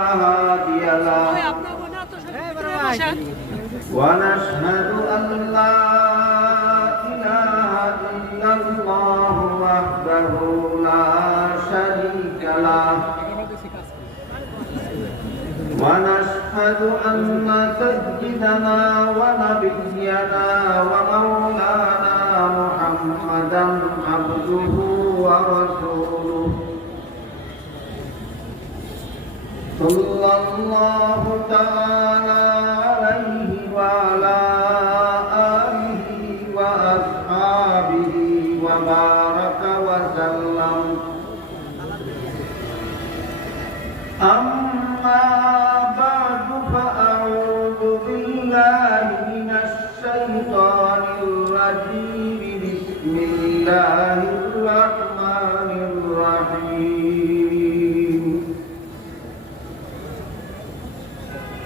هادي له ونشهد أن لا إله إلا الله وحده لا شريك له ونشهد أن سيدنا ونبينا ومولانا محمدا عبده ورسوله صلى الله تعالى عليه وعلى آله وأصحابه وبارك وسلم أما بعد فأعوذ بالله من الشيطان الرجيم بسم الله الرحمن الرحيم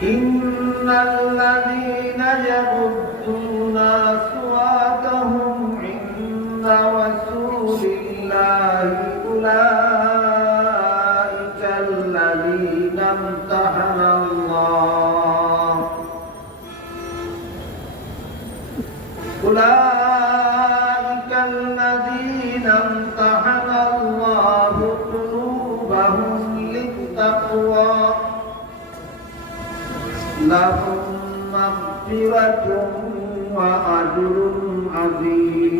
إن الذين يغضون أصواتهم عند رسول الله أولئك الذين امتحن الله قلوبهم للتقوى لهم مغفرة وأجر عظيم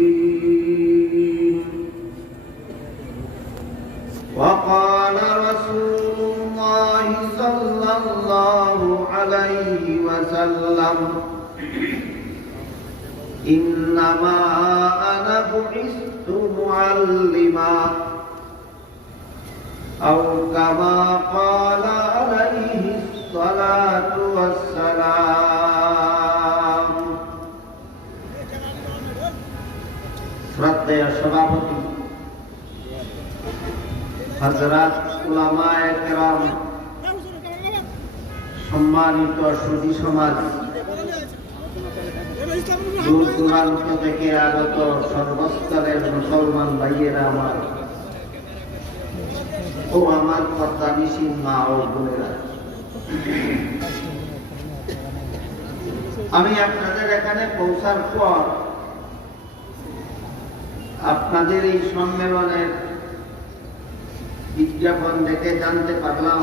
وقال رسول الله صلى الله عليه وسلم إنما أنا بعثت معلما أو كما قال عليه الصلاة والسلام শ্রদ্ধেয় সভাপতি হযরত উলামায়ে কেরাম, সম্মানিত সুধী সমাজ, দূর দূরান্ত থেকে আগত সর্বস্তরের মুসলমান ভাইয়েরা আমার ও আমার পর্দানিশীন মা ও বোনেরা, আমি আপনাদের এখানে পৌঁছার পর আপনাদের এই সম্মেলনের বিজ্ঞাপন দেখে জানতে পারলাম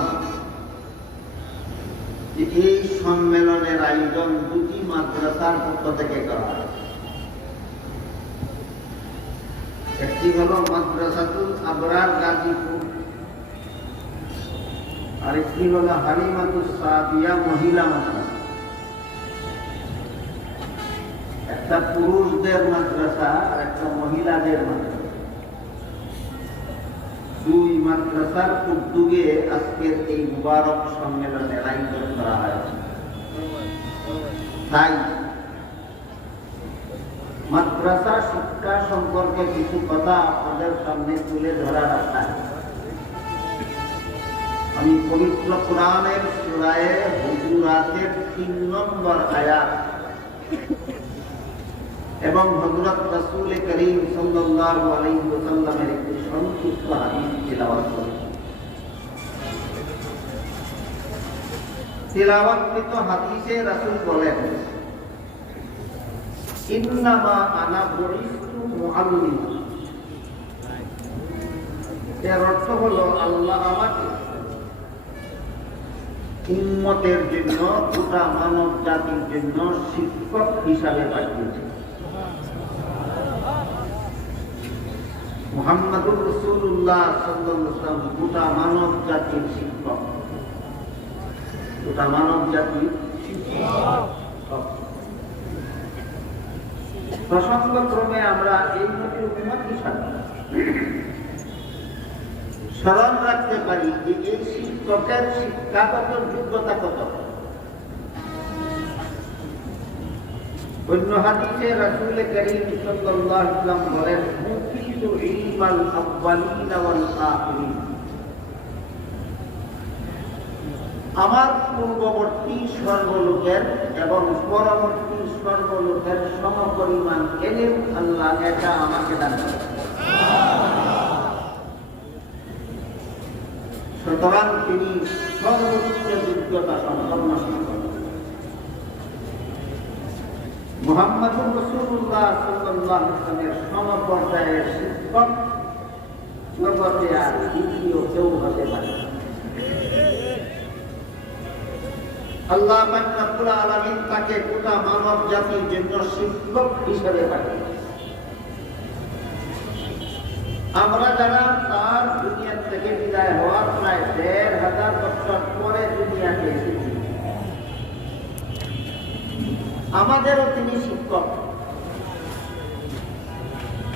যে এই সম্মেলনের আয়োজন দুটি মাদ্রাসার পক্ষ থেকে করা হয়। একটি হল মাদ্রাসাতুল আবরার গাজীপুর, আরেকটি হল হালিমাতুস সাদিয়া মহিলা মাদ্রাসা। একটা পুরুষদের মাদ্রাসা আর একটা মহিলাদের মাদ্রাসা, দুই মাদ্রাসার উদ্যোগে আজকের এই মুবারক সম্মেলনের আয়োজন করা হয়েছে। তাই মাদ্রাসা শিক্ষা সম্পর্কে কিছু কথা আপনাদের সামনে তুলে ধরার আশায় আমি পবিত্র কোরআনের সূরা হুজুরাতের ৩ নম্বর আয়াত এবং হযরত রাসূল করিম সাল্লাল্লাহু আলাইহি ওয়াসাল্লামের একটি সংক্ষিপ্ত হাদিস তিলাওয়াত করেছি। তিলাওয়াতকৃত হাদিসে রাসূল বলেন, ইন্নামা আনা বুইস্তু মুআল্লিমা। এর অর্থ হলো আল্লাহ আমাকে উম্মতের জন্য, গোটা মানব জাতির জন্য শিক্ষক হিসাবে পাঠিয়েছেন। মুহাম্মদুর রাসূলুল্লাহ সাল্লাল্লাহু আলাইহি ওয়াসাল্লাম গোটা মানব জাতির শিক্ষক, গোটা মানব জাতির শিক্ষক। প্রসঙ্গক্রমে আমরা এই নবীর উম্মত হিসাবে স্মরণ রাখতে পারি যে এই শিক্ষকের শিক্ষাগত যোগ্যতা কত। অন্য হাদিসে রাসূল করিম সাল্লাল্লাহু আলাইহি ওয়াসাল্লাম বলেন, মুফিদু ইলমাল আউয়ালিন ওয়াল আখিরিন। আমার পূর্ববর্তী সর্বলোকের এবং পরবর্তী সর্বলোকের সমপরিমাণ ইলম আল্লাহ এটা আমাকে দান করেন। সুতরাং তিনি সর্বোচ্চ মুহাম্মদুর রাসূলুল্লাহ সাল্লাল্লাহু আলাইহি ওয়াসাল্লামের সমপর্যায়ের শিক্ষক জগতে আর দ্বিতীয় কেউ হতে পারে না। আল্লাহ পাক রব্বুল আলামিন তাকে গোটা মানব জাতির জন্য শিক্ষক হিসেবে পাঠিয়েছেন। আমরা যারা তার দুনিয়া থেকে বিদায় হওয়ার প্রায় ১,৫০০ বছর পরে দুনিয়াতে এসেছি, আমাদেরও তিনি শিক্ষক।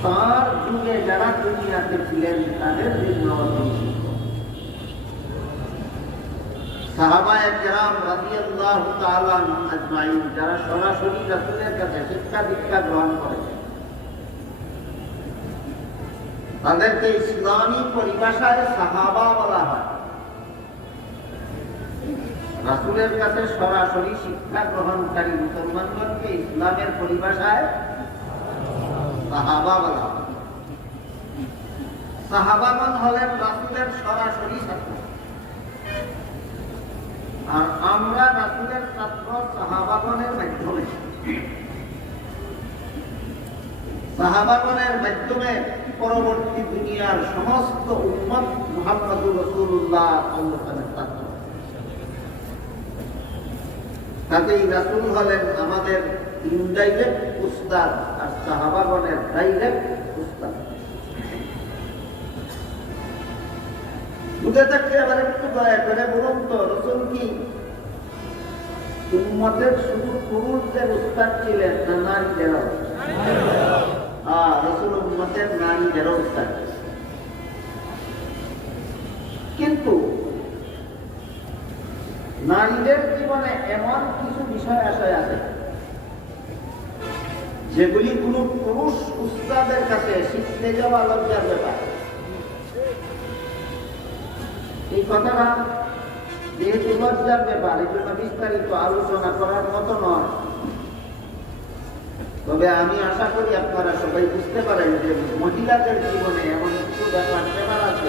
তার যুগে যারা দুনিয়াতে ছিলেন তাদের জন্য তিনি শিক্ষক। সাহাবায়ে কেরাম রাদিয়াল্লাহু তাআলা আজমাইন যারা সরাসরি রাসূলের কাছে শিক্ষা দীক্ষা গ্রহণ করেছেন, তাদেরকে ইসলামী পরিভাষায় সাহাবা বলা হয়। রাসূলের কাছে সরাসরি শিক্ষা গ্রহণকারী মুসলমানগণকে ইসলামের পরিভাষায় সাহাবা বলা হয়। সাহাবাগণ হলেন রাসূলের সরাসরি ছাত্র, আর আমরা রাসূলের ছাত্র সাহাবাগণের মাধ্যমে। সাহাবাগণের মাধ্যমে পরবর্তী দুনিয়ার সমস্ত উম্মত মুহাম্মদুর রাসূলুল্লাহ সাল্লাল্লাহু আলাইহি ওয়াসাল্লামের ছাত্র। কাজেই রাসূল হলেন আমাদের ইনডাইরেক্ট উস্তাদ, আর সাহাবাগণের ডাইরেক্ট উস্তাদ। বুঝে থাকলে আবার একটু দয়া করে বলুন তো, রাসূল কি উম্মতের শুধু পুরুষদের উস্তাদ ছিলেন না নারীদেরও? রাসূল উম্মতের নারীদেরও উস্তাদ। কিন্তু নারীদের জীবনে এমন কিছু বিষয় আশয় আছে যেগুলি কোন পুরুষ উস্তাদের কাছে শিখতে যাওয়া লজ্জার ব্যাপার। এই কথাটা যেহেতু লজ্জার ব্যাপার, এই জন্য বিস্তারিত আলোচনা করার মতো নয়। তবে আমি আশা করি আপনারা সবাই বুঝতে পারেন যে মহিলাদের জীবনে এমন কিছু ব্যাপার আছে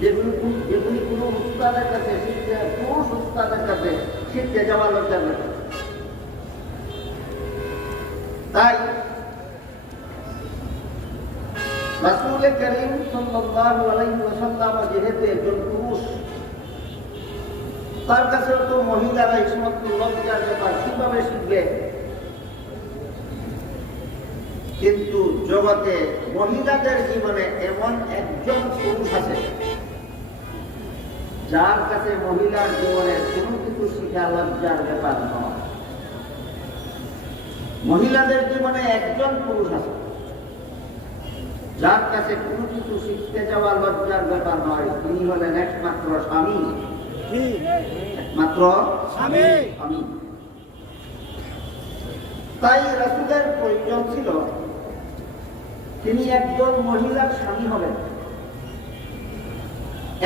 যেগুলি কোন উস্তাদের কাছে শিখতে, পুরুষ উস্তাদের কাছে শিখতে যাওয়া লজ্জার ব্যাপার। তাই রাসূল করিম সাল্লাল্লাহু আলাইহি ওয়াসাল্লাম যেহেতু একজন পুরুষ, তার কাছে তো মহিলারা এই সমস্ত লজ্জার ব্যাপার কিভাবে শিখবে? কিন্তু জগতে মহিলাদের জীবনে এমন একজন পুরুষ আছে যার কাছে মহিলার জীবনে কোনো কিছু শিখা লজ্জার ব্যাপার নয়। মহিলাদের জীবনে একজন পুরুষ আছে যার কাছে কোনো কিছু শিখতে যাওয়া লজ্জার ব্যাপার নয়। তিনি হলেন একমাত্র স্বামী, একমাত্র স্বামী। তাই রাসূলের প্রয়োজন ছিল তিনি একজন মহিলার স্বামী হবেন,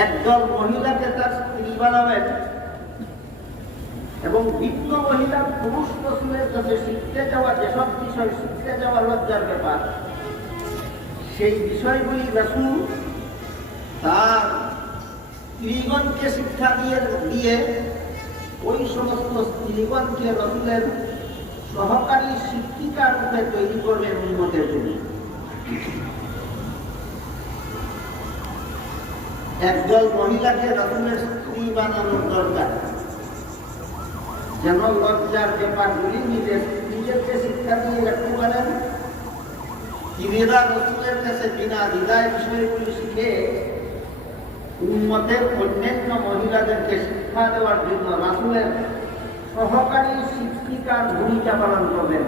একজন মহিলাকে তার স্ত্রী বানাবেন, এবং ভিন্ন মহিলা পুরুষ রাসূলের কাছে শিখতে যাওয়া যেসব বিষয়, শিখতে যাওয়া লজ্জার ব্যাপার, সেই বিষয়গুলি রাসূল তার স্ত্রীগণকে শিক্ষা দিয়ে ওই সমস্ত স্ত্রীগণকে রাসূলের সহকারী শিক্ষিকা রূপে তৈরি করবেন উম্মতের জন্য। একদল মহিলাকে রাসূলের স্ত্রী বানানোর দরকার, যেন লজ্জার ব্যাপারগুলি নিজেদেরকে শিক্ষা দিয়ে রাখতে পারেন। তিনিরা রাসূলের কাছে বিনা দ্বিধায় বিষয়গুলি শিখে উম্মতের অন্যান্য মহিলাদেরকে শিক্ষা দেওয়ার জন্য রাসূলের সহকারী শিক্ষিকার ভূমিকা পালন করবেন।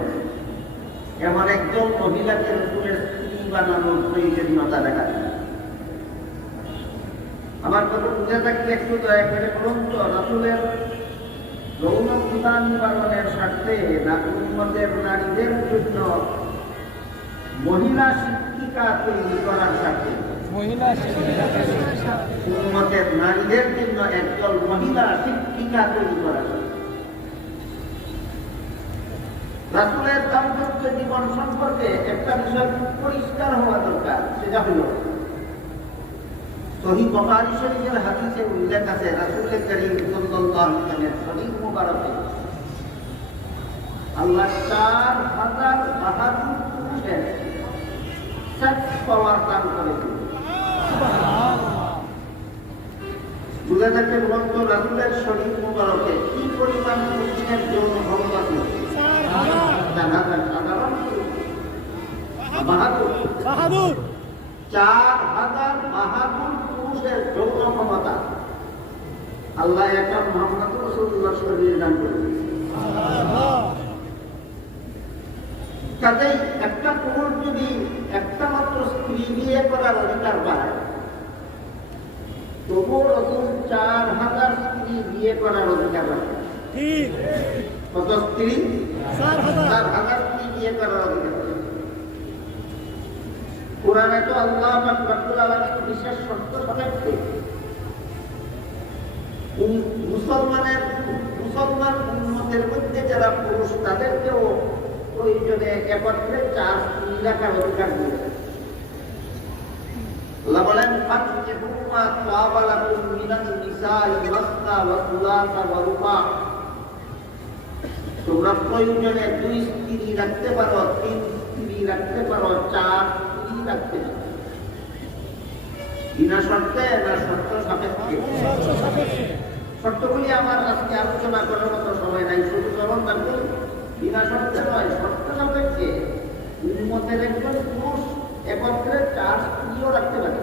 এমন একজন মহিলাকে রাসূলের স্ত্রী বানানোর প্রয়োজনীয়তা দেখা যায়। আমার কথা বুঝে থাকলে একটু দয়া করে বলুন তো, রাসূলের যৌনতা নিবারণের স্বার্থে না উম্মতের নারীদের জন্য মহিলা শিক্ষিকা তৈরি করার স্বার্থে? উম্মতের নারীদের জন্য একজন মহিলা শিক্ষিকা তৈরি করার স্বার্থে। রাসূলের দাম্পত্য জীবন সম্পর্কে একটা বিষয় পরিষ্কার হওয়া দরকার, সেটা হল সহিহ বুখারী শরীফের হাদিসে উল্লেখ আছে, রাসূল করিম সাল্লাল্লাহু আলাইহি ওয়াসাল্লামের শরীফ মুবারকে আল্লাহ 4,000 বাহাদুর পুরুষের সেক্স পাওয়ার দান করেছেন। বুঝে থাকে বলতো রাসূলের শরীর মুবারকে কি পরিমাণ মুসলিমের যৌন ক্ষমতা ছিল। সাধারণ বাহাদুর 4,000 বাহাদুর পুরুষের যৌন ক্ষমতা আল্লাহ একটা মুহাম্মদ রাসূলুল্লাহ শরীরে দান করেছেন। কাজেই একটা পুরুষ যদি একটা মাত্র স্ত্রী বিয়ে করার অধিকার পায়, তবুও রাসূল 4,000 স্ত্রী বিয়ে করার অধিকার রাখেন। কত স্ত্রী? 4,000 স্ত্রী বিয়ে করার অধিকার রাখেন। কোরআনে তো আল্লাহ পাক রব্বুল আলামিন বিশেষ শর্ত সাপেক্ষে মুসলমান উম্মতের মধ্যে যারা পুরুষ তাদেরকেও প্রয়োজনে একত্রে 4 স্ত্রী রাখার অধিকার দিয়েছে। আল্লাহ বলেন ফাতকিহু মা তাবা লাকুম মিনান নিসাই মাসনা ওয়া সুলাসা ওয়া রুবা। তোমরা প্রয়োজনে 2 স্ত্রী রাখতে পারো, 3 স্ত্রী রাখতে পারো, 4 স্ত্রী রাখতে পারো। বিনা শর্তে না শর্ত সাপেক্ষে? শর্তগুলি আমার আজকে আলোচনা করার মতো সময় নাই, শুধু স্মরণ রাখুন বিনা শর্তে নয়, শর্ত সাপেক্ষে উম্মতের একজন পুরুষ একত্রে 4 স্ত্রীও রাখতে পারে।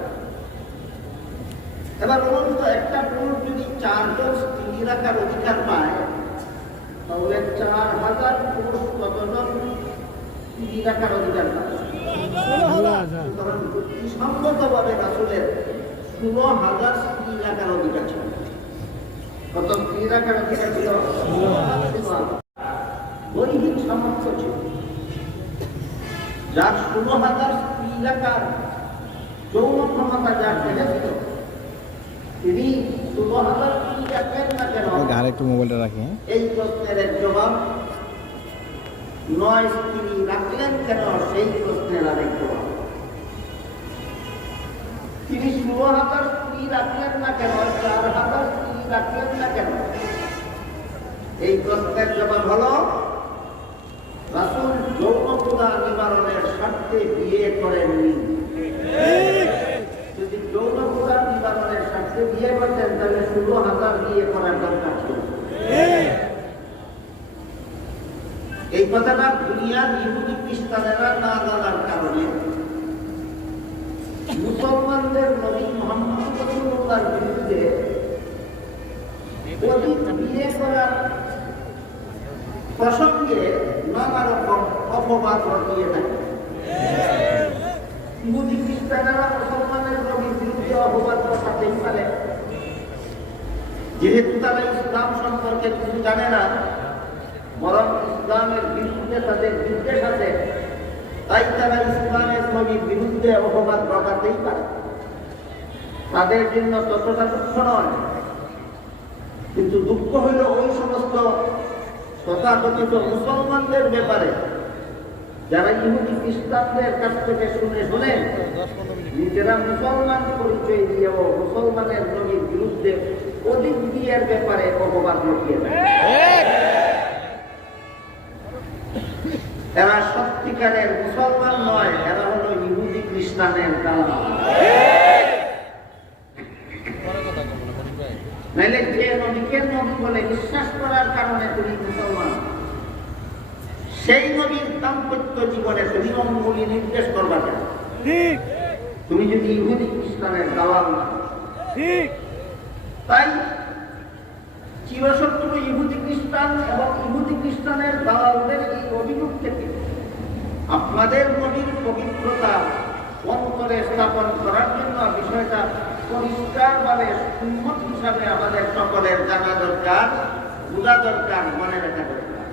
এবার বলুন তো, একটা পুরুষ যদি 4 জন স্ত্রী রাখার অধিকার পায়, তাহলে 4,000 পুরুষ কতজন স্ত্রী রাখার অধিকার পায়? যুক্তিসঙ্গতভাবে রাসূলের 16,000 স্ত্রী রাখার অধিকার ছিল। কত স্ত্রী রাখার অধিকার ছিল? দৈহিক সামর্থ্য ছিল। যার 16,000 স্ত্রী রাখার যৌন ক্ষমতা যার দেহে ছিল, তিনি 16,000 স্ত্রী রাখলেন না কেন? আরেকটু মোবাইলটা রাখি। এই প্রশ্নের এক জবাব। 9 স্ত্রী রাখলেন কেন? সেই প্রশ্নের আরেক জবাব। তিনি 16,000 স্ত্রী রাখলেন না কেন? 4,000 স্ত্রী রাখলেন না কেন? এই প্রশ্নের জবাব হলো, রাসূল যৌনতা নিবারণের স্বার্থে বিয়ে করেননি। যদি যৌনতা নিবারণের স্বার্থে বিয়ে করতেন তাহলে 16,000 বিয়ে করার দরকার ছিল। এই কথাটা দুনিয়ার ইহুদি খ্রিস্টানেরা না জানার কারণে মুসলমানদের নবী মুহাম্মদ রাসূলুল্লাহর বিরুদ্ধে অধিক বিয়ে করার প্রসঙ্গে নানা রকম অপবাদ রটিয়ে থাকে। ইহুদি খ্রিস্টানেরা মুসলমানের নবীর বিরুদ্ধে অপবাদ রটাতেই পারে, যেহেতু তারা ইসলাম সম্পর্কে কিছু জানে না, বরং ইসলামের বিরুদ্ধে তাদের বিদ্বেষ আছে, তাই তারা ইসলামের নবীর বিরুদ্ধে অপবাদ রটাতেই পারে। তাদের জন্য ততটা দুঃখ নয়, কিন্তু দুঃখ হইল ওই সমস্ত তথাকথিত মুসলমানদের ব্যাপারে যারা ইহুদি খ্রিস্টানদের কাছ থেকে শুনে শুনে নিজেরা মুসলমান পরিচয় দিয়েও মুসলমানের নবীর বিরুদ্ধে অধিক বিয়ের ব্যাপারে অপবাদ রটিয়ে দেয়। এরা সত্যিকারের মুসলমান নয়, এরা হলো ইহুদি খ্রিস্টানের দালাল। নাইলে যে নবীকে নবী বলে বিশ্বাস করার কারণে তুমি মুসলমান, সেই নবীর দাম্পত্য জীবনে তুমি অঙ্গুলি নির্দেশ করবা কেন? তুমি যদি ইহুদি খ্রিস্টানের দালাল না। তাই চিরশত্রু ইহুদি খ্রিস্টান এবং ইহুদি খ্রিস্টানের দালালদের এই অভিযোগ থেকে আপনাদের নবীর পবিত্রতা অন্তরে স্থাপন করার জন্য বিষয়টা পরিষ্কারভাবে সুন্নত হিসাবে আমাদের সকলের জানা দরকার, বোঝা দরকার, মনে রাখা দরকার।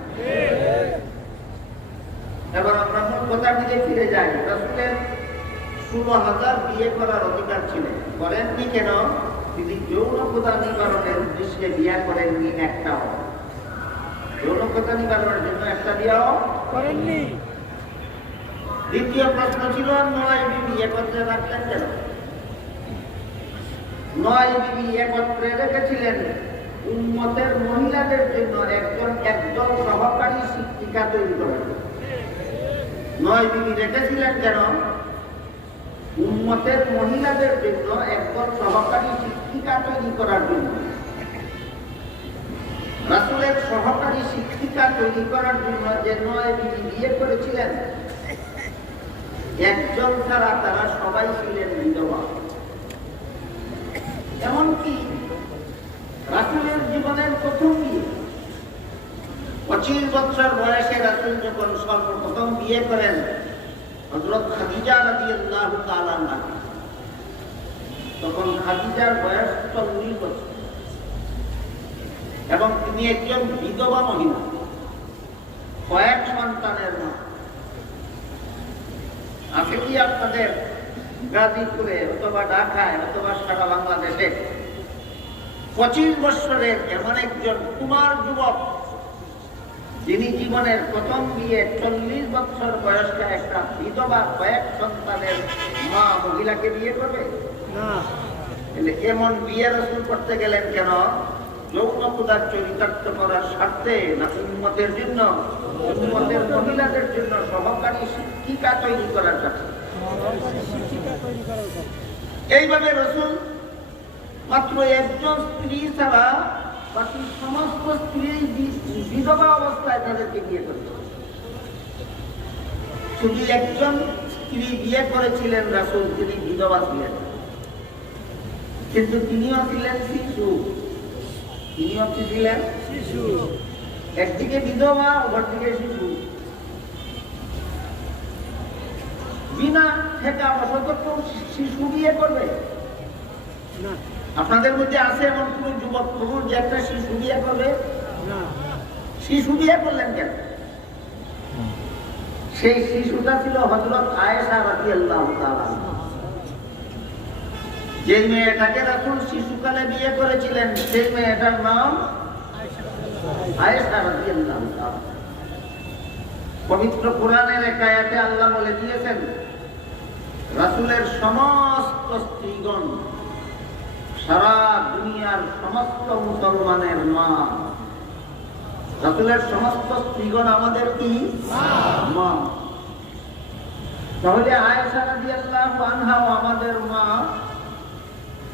এবার আমরা মূল কথার দিকে ফিরে যাই। রাসূলের 16,000 বিয়ে করার অধিকার ছিলেন, করেননি কেন? তিনি যৌনতা নিবারণের উদ্দেশ্যে বিয়ে করেননি একটাও। যৌনতা নিবারণের জন্য একটা বিয়েও করেননি। দ্বিতীয় প্রশ্ন ছিল, 9 বিবি একত্রে রাখলেন কেন? 9 বিবি একত্রে রেখেছিলেন উম্মতের মহিলাদের জন্য একজন সহকারী শিক্ষিকা শিক্ষিকা তৈরি করার জন্য। 9 বিবি রেখেছিলেন কেন? উম্মতের মহিলাদের জন্য একজন সহকারী শিক্ষিকা তৈরি করার জন্য। রাসূলের সহকারী শিক্ষিকা তৈরি করার জন্য যে 9 বিবি বিয়ে করেছিলেন, একজন ছাড়া তারা সবাই ছিলেন বিধবা। এমনকি রাসূলের জীবনের প্রথম বিয়ে, 25 বছর বয়সে রাসূল যখন সর্বপ্রথম বিয়ে করেন হযরত খাদিজা রাদিয়াল্লাহু তাআলা আনহা, তখন খাদিজার বয়স 40 বছর এবং তিনি একজন বিধবা মহিলা, কয়েক সন্তানের মা। আছে কি আপনাদের গাজীপুরে অথবা ঢাকায় অথবা সারা বাংলাদেশে 25 বছরের এমন একজন কুমার যুবক যিনি জীবনের প্রথম বিয়ে 40 বছর বয়স্ক একটা বিধবা কয়েক সন্তানের মা মহিলাকে বিয়ে করবে না? এমন বিয়ে রাসূল করতে গেলেন কেন? যৌনতার চরিতার্থ করার স্বার্থে না উম্মতের জন্য, উম্মতের মহিলাদের জন্য সহকারী শিক্ষিকা তৈরি করার জন্য? এইভাবে রাসূল মাত্র একজন স্ত্রী ছাড়া বাকি সমস্ত স্ত্রী বিধবা অবস্থায় তাদেরকে বিয়ে করত। শুধু একজন স্ত্রী বিয়ে করেছিলেন রাসূল, তিনি বিধবা ছিলেন, কিন্তু তিনিও ছিলেন শিশু। তিনিও ছিলেন শিশু, একদিকে বিধবা, অপরদিকে শিশু। বিনা ঠেকা বশত শিশু বিয়ে করবে না? আপনাদের মধ্যে আছে এমন কোন যুবক পুরুষ যে একটা শিশু বিয়ে করবে না? শিশু বিয়ে করলেন কেন? সেই শিশুটা ছিল হযরত আয়েশা রাদিয়াল্লাহু তাআলা। যে মেয়েটাকে রাসূল শিশুকালে বিয়ে করেছিলেন সেই মেয়েটার নাম আয়েশা রাদিয়াল্লাহু তাআলা। পবিত্র কোরআনের এক আয়াতে আল্লাহ বলে দিয়েছেন, রাসূলের সমস্ত স্ত্রীগণ সারা দুনিয়ার সমস্ত মুসলমানের মা। রাসূলের সমস্ত স্ত্রীগণ আমাদের কি মা? তাহলে আয়েশা রাদিয়াল্লাহু আনহা আমাদের মা,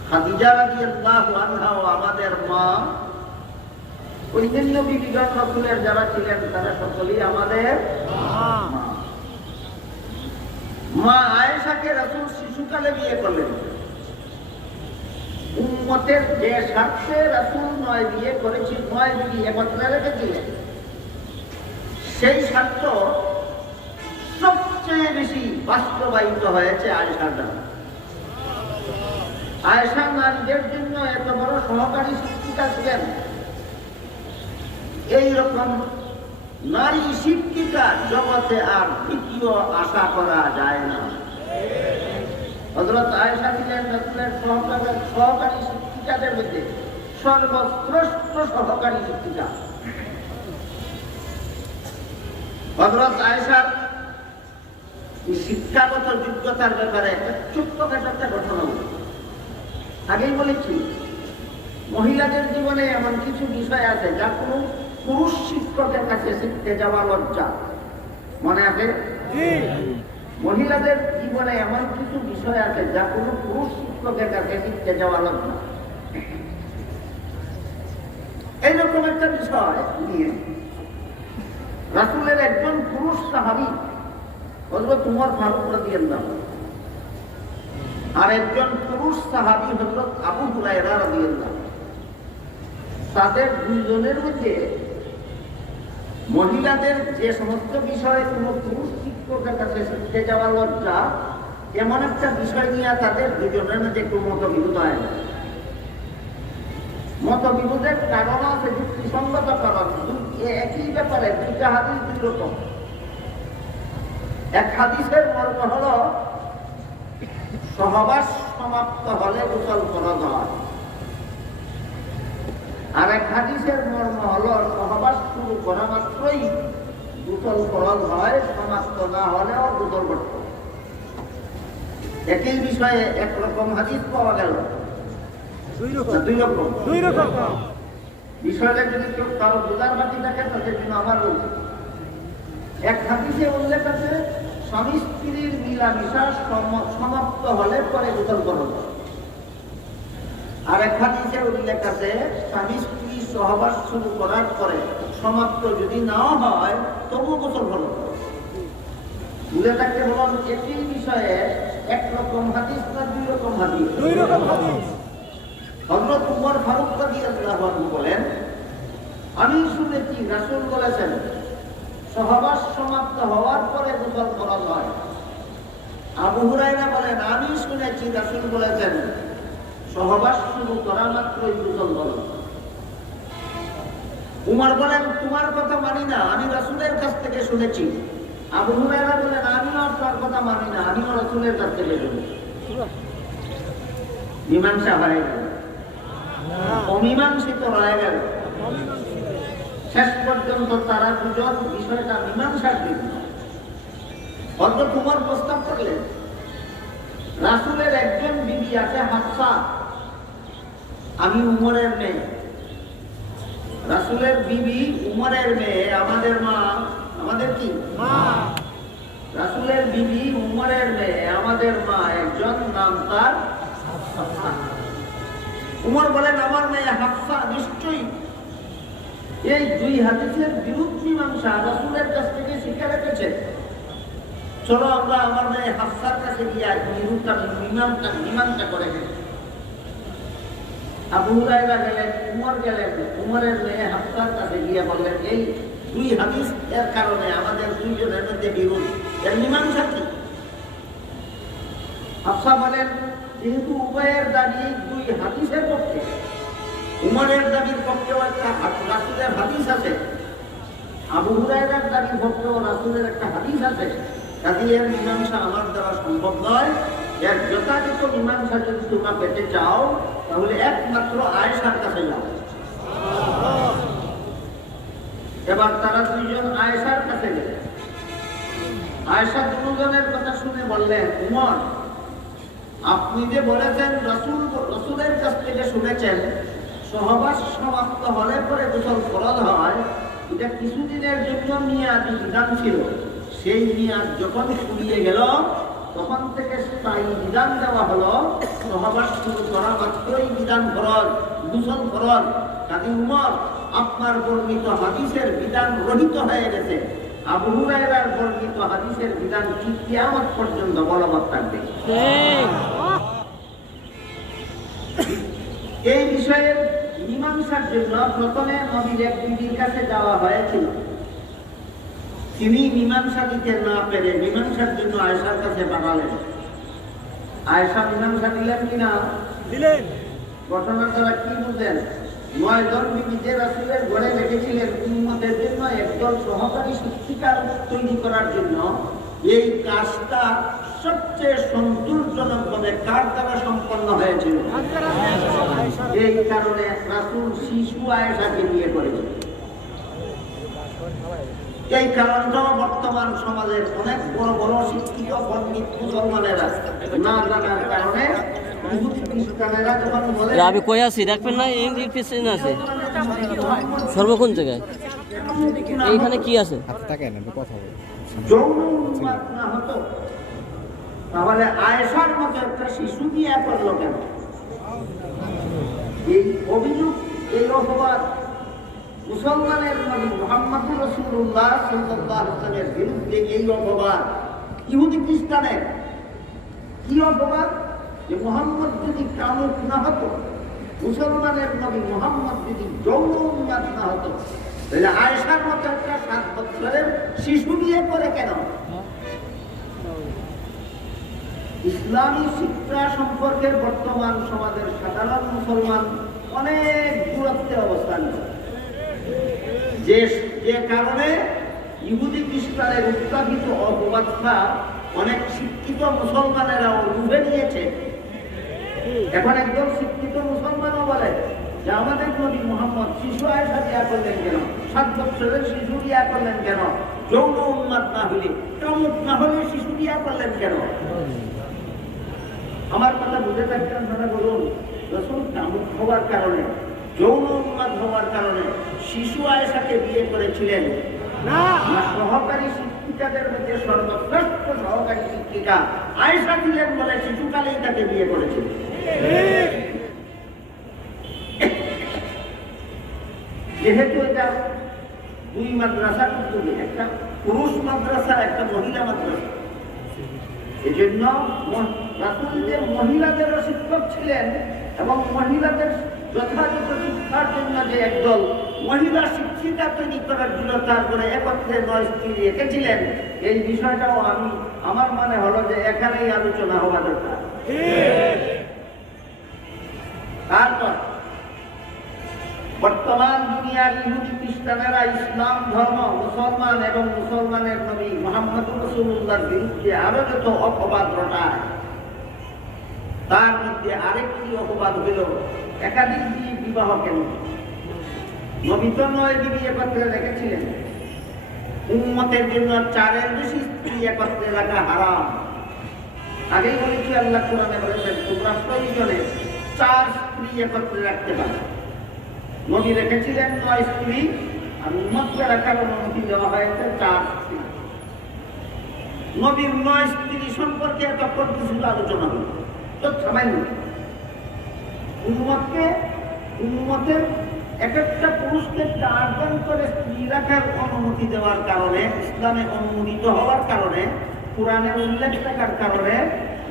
খাদিজা রাদিয়াল্লাহু আনহা আমাদের মা, অন্যান্য বিবিগণ রাসূলের যারা ছিলেন তারা সকলেই আমাদের মা। মা আয়েশাকে রাসূল শিশুকালে বিয়ে করলেন। উম্মতের যে স্বার্থে রাসূল 9 বিয়ে করেছি, 9 বিবি একত্রে রেখেছিলেন, সেই স্বার্থ সবচেয়ে বেশি বাস্তবায়িত হয়েছে আয়েশার দ্বারা। আয়েশা নারীদের জন্য এত বড় সহকারী শিক্ষিকা ছিলেন, এইরকম নারী শিক্ষিকা জগতে আর দ্বিতীয় আশা করা যায় না। হযরত আয়েশা ছিলেন রাসূলের সহকারী শিক্ষিকাদের মধ্যে সর্বশ্রেষ্ঠ সহকারী শিক্ষিকা। হযরত আয়েশার শিক্ষাগত যোগ্যতার ব্যাপারে একটা ছোট্টখাটো একটা ঘটনা বলি। আগেই বলেছি, মহিলাদের জীবনে এমন কিছু বিষয় আছে যা কোনো পুরুষ শিক্ষকের কাছে শিখতে যাওয়া লজ্জা। মনে আছে? মহিলাদের জীবনে এমন কিছু বিষয় আছে যা কোনো পুরুষ শিক্ষকের কাছে শিখতে যাওয়া লজ্জা। এইরকম একটা বিষয় নিয়ে রাসূলের একজন পুরুষ সাহাবী হযরত উমর ফারুক রাদিয়াল্লাহু আনহু আর একজন পুরুষ সাহাবী হযরত আবু হুরায়রা রাদিয়াল্লাহু আনহু, তাদের দুইজনের মধ্যে মহিলাদের যে সমস্ত বিষয় কোনো পুরুষ শিক্ষকের কাছে শিখতে যাওয়া লজ্জা, এমন একটা বিষয় নিয়ে তাদের দুজনের মধ্যে একটু মতবিরোধ হয়। মতবিরোধের কারণ আছে, যুক্তিসঙ্গত কারণ। একই ব্যাপারে দুইটা হাদিস দুই রকম। এক হাদিসের মর্ম হলো সহবাস সমাপ্ত হলে গোসল ফরজ হয়, আর এক হাদিসের মর্ম হলো সহবাস শুরু করা মাত্রই গোসল ফরজ হয়, সমাপ্ত না হলেও গোসল করতে। একই বিষয়ে একরকম হাদিস পাওয়া গেল, দুই রকম বিষয়টা যদি কেউ কারো বোঝার বাকি থাকে তাদের জন্য আমার বলছে। এক হাদিসে উল্লেখ আছে স্বামী স্ত্রীর মিলামিশা সমাপ্ত হলে পরে গোসল করো। আর এক হাদিসে উল্লেখ আছে স্বামী স্ত্রী সহবাস শুরু করার পরে সমাপ্ত যদি নাও হয় তবু গোসল করো। ভুলে থাকতে বলুন একই বিষয়ে একরকম হাদিস না দুই রকম হাদিস? দুই রকম হাদিস। হযরত উমর ফারুক রাদিয়াল্লাহু আনহু বলেন, আমি শুনেছি রাসূল বলেছেন সহবাস সমাপ্ত হওয়ার পরে গোসল করা হয়। আবু হুরায়রা বলেন, আমি শুনেছি রাসূল বলেছেন সহবাস শুরু করা মাত্রই গোসল করো। উমর বলেন, তোমার কথা মানি না, আমি রাসূলের কাছ থেকে শুনেছি। আবু হুরায়রা বলেন, আমিও আপনার কথা মানি না, আমিও রাসূলের কাছ থেকে শুনেছি। মীমাংসা হয়ে গেল, অমীমাংসিত হয়ে গেল। শেষ পর্যন্ত তারা দুজন বিষয়টা মীমাংসার জন্য হযরত উমর প্রস্তাব করলেন, রাসূলের একজন বিবি আছে হাফসা, আমি উমরের মেয়ে। রাসূলের বিবি উমরের মেয়ে, আমাদের মা, আমাদের কি মা। রাসূলের বিবি উমরের মেয়ে, আমাদের মা একজন, নাম তার হাফসা। উমর বলেন, আমার মেয়ে হাফসা নিশ্চয়ই এই দুই হাদিসের বিরুদ্ধ মীমাংসা রাসূলের কাছ থেকে শিখে রেখেছে। চলো আমরা আমার মেয়ে হাফসার কাছে গিয়ে বিরুদ্ধটা মীমাংসা করে দিই। আবু হুরায়রা গেলেন, উমর গেলেন, উমরের মেয়ে হাফসার কাছে গিয়ে বললেন, এই দুই হাদিস এর কারণে আমাদের দুইজনের মধ্যে বিরোধ, এর মীমাংসা কি? হাফসা বলেন, যেহেতু উভয়ের দাবি দুই হাদিসের পক্ষে, উমরের দাবির পক্ষেও একটা রাসূলের হাদিস আছে, আবু হুরায়রার দাবির পক্ষেও রাসূলের একটা হাদিস আছে, কাজেই এর মীমাংসা আমার দ্বারা সম্ভব নয়। এর যথাযথ মীমাংসা যদি তোমরা পেতে চাও তাহলে একমাত্র আয়েশার কাছে যাও। এবার তারা দুইজন আয়েশার কাছে গেলেন। আয়েশা দুজনের কথা শুনে বললেন, উমর, আপনি যে বলেছেন রাসূলের কাছ থেকে শুনেছেন সহবাস সমাপ্ত হলে পরে গোসল ফরজ হয়, এটা কিছুদিনের জন্য মেয়াদি বিধান ছিল। সেই মেয়াদ যখন ফুরিয়ে গেল তখন থেকে স্থায়ী বিধান দেওয়া হলো সহবাস শুরু করা মাত্রই বিধান ফরজ, গোসল ফরজ। কাজী উমর, আপনার বর্ণিত হাদিসের বিধান রহিত হয়ে গেছে। আবু হুরায়রার বর্ণিত হাদিসের বিধান কি কিয়ামত পর্যন্ত বলবৎ থাকবে। এই বিষয়ের মীমাংসার জন্য প্রথমে নবীর এক বিবির কাছে যাওয়া হয়েছিল। তিনি মীমাংসা দিতে না পেরে মীমাংসার জন্য আয়েশার কাছে পাঠালেন। আয়েশা মীমাংসা দিলেন কিনা? দিলেন। ঘটনা দ্বারা কি বুঝেন? 9 জন বিবি যে রাসূলের ঘরে রেখেছিলেন উম্মতের জন্য একদল সহকারী শিক্ষিকা তৈরি করার জন্য, এই কাজটা সবচেয়ে সন্তোষজনকভাবে কার দ্বারা সম্পন্ন হয়েছিল? এই কারণে রাসূল শিশু আয়েশাকে বিয়ে করেছিলেন। এই কারণটাও বর্তমান সমাজের অনেক বড় বড় শিক্ষিত পণ্ডিত মুসলমানেরা না জানার কারণে আমি কই আছি দেখবেন না, এই পিছনে আছে সর্বক্ষণ জায়গায়। এইখানে কি আছে? যৌন উন্মাদ না হতো তাহলে আয়েশার মতো একটা শিশু বিয়ে করলো কেন? এই অভিযোগ, এই অপবাদ মুসলমানের নবী মুহাম্মদুর রাসূলুল্লাহ সাল্লাল্লাহু আলাইহি ওয়াসাল্লামের বিরুদ্ধে। এই অপবাদ ইহুদি খ্রিস্টানের কি অপবাদ? যে মুহাম্মদ যদি কামুক না হতো, মুসলমানের নবী মুহাম্মদ যদি যৌন উন্মাদ না হতো, তাহলে আয়েশার মতো একটা 7 বছরের শিশু বিয়ে করে কেন? ইসলামী শিক্ষা সম্পর্কে বর্তমান সমাজের সাধারণ মুসলমান অনেক দূরত্বে অবস্থান করে, যে কারণে ইহুদি খ্রিস্টানের উত্থাপিত অপবাদটা অনেক শিক্ষিত মুসলমানেরাও লুভে নিয়েছে। এখন একদম শিক্ষিত মুসলমানও বলে যে আমাদের নবী মুহাম্মদ শিশু আয়েশা বিয়া করলেন কেন? 7 বছরের শিশু বিয়া করলেন কেন? যৌন উন্মাদ না হলে, কামুক না হলে শিশু বিয়া করলেন কেন? আমার কথা বুঝে থাকতেন আপনারা বলুন, রাসূল কামুক হওয়ার কারণে, যৌন উন্মাদ হওয়ার কারণে শিশু আয়েশাকে বিয়ে করেছিলেন না সহকারী শিক্ষিকাদের মধ্যে সর্বশ্রেষ্ঠ সহকারী শিক্ষিকা আয়েশা ছিলেন বলে শিশুকালেই তাকে বিয়ে করেছিল। যেহেতু এটা দুই মাদ্রাসা, কিন্তু একটা পুরুষ মাদ্রাসা, একটা মহিলা মাদ্রাসা, এই জন্য রাসূল যে মহিলাদেরও শিক্ষক ছিলেন এবং মহিলাদের যথাযথ শিক্ষার জন্য যে একদল মহিলা শিক্ষিকা তৈরি করার জন্য তারপরে একত্রে 9 স্ত্রী রেখেছিলেন, এই বিষয়টাও আমার মনে হলো যে এখানেই আলোচনা হওয়া দরকার। তারপর বর্তমান দুনিয়ার ইহুদি খ্রিস্টানেরা ইসলাম ধর্ম, মুসলমান এবং মুসলমানের নবী মুহাম্মদ রাসূলুল্লাহর বিরুদ্ধে আরো যত অপবাদ রটায়, তার মধ্যে আরেকটি অপবাদ হল একাধিক বিবাহ কেন। নবী তো 9 বিবি একত্রে রেখেছিলেন, উম্মতের জন্য 4-এর বেশি স্ত্রী একত্রে রাখা হারাম। আগেই বলেছি, আল্লাহ কোরআনে বলেছেন তোমরা প্রয়োজনে 4 স্ত্রী একত্রে রাখতে পারো। নবী রেখেছিলেন 9 স্ত্রী, আর উম্মতকে রাখার অনুমতি দেওয়া হয়েছে 4 স্ত্রী। নবীর 9 স্ত্রী সম্পর্কে এতক্ষণ কিছু আলোচনা হল, তো সামান্য উম্মতের এক একটা পুরুষকে 4 জন করে স্ত্রী রাখার অনুমতি দেওয়ার কারণে, ইসলামে অনুমোদিত হওয়ার কারণে, কোরআনে উল্লেখ থাকার কারণে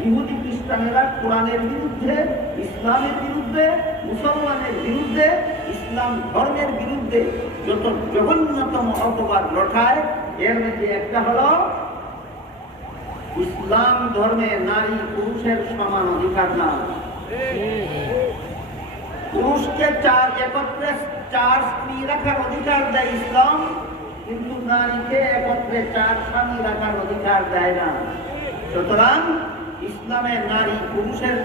ইহুদি খ্রিস্টানেরা কোরআনের বিরুদ্ধে, ইসলামের বিরুদ্ধে, মুসলমানের বিরুদ্ধে, ইসলাম ধর্মের বিরুদ্ধে যত জঘন্যতম অপবাদ রটায়, এর মধ্যে একটা হলো ইসলাম ধর্মে নারী পুরুষের সমান অধিকার না। পুরুষকে 4 একত্রে 4 স্ত্রী রাখার অধিকার দেয় ইসলাম, কিন্তু নারীকে একত্রে 4 স্বামী রাখার অধিকার দেয় না। সুতরাং ইসলামে নারী পুরুষের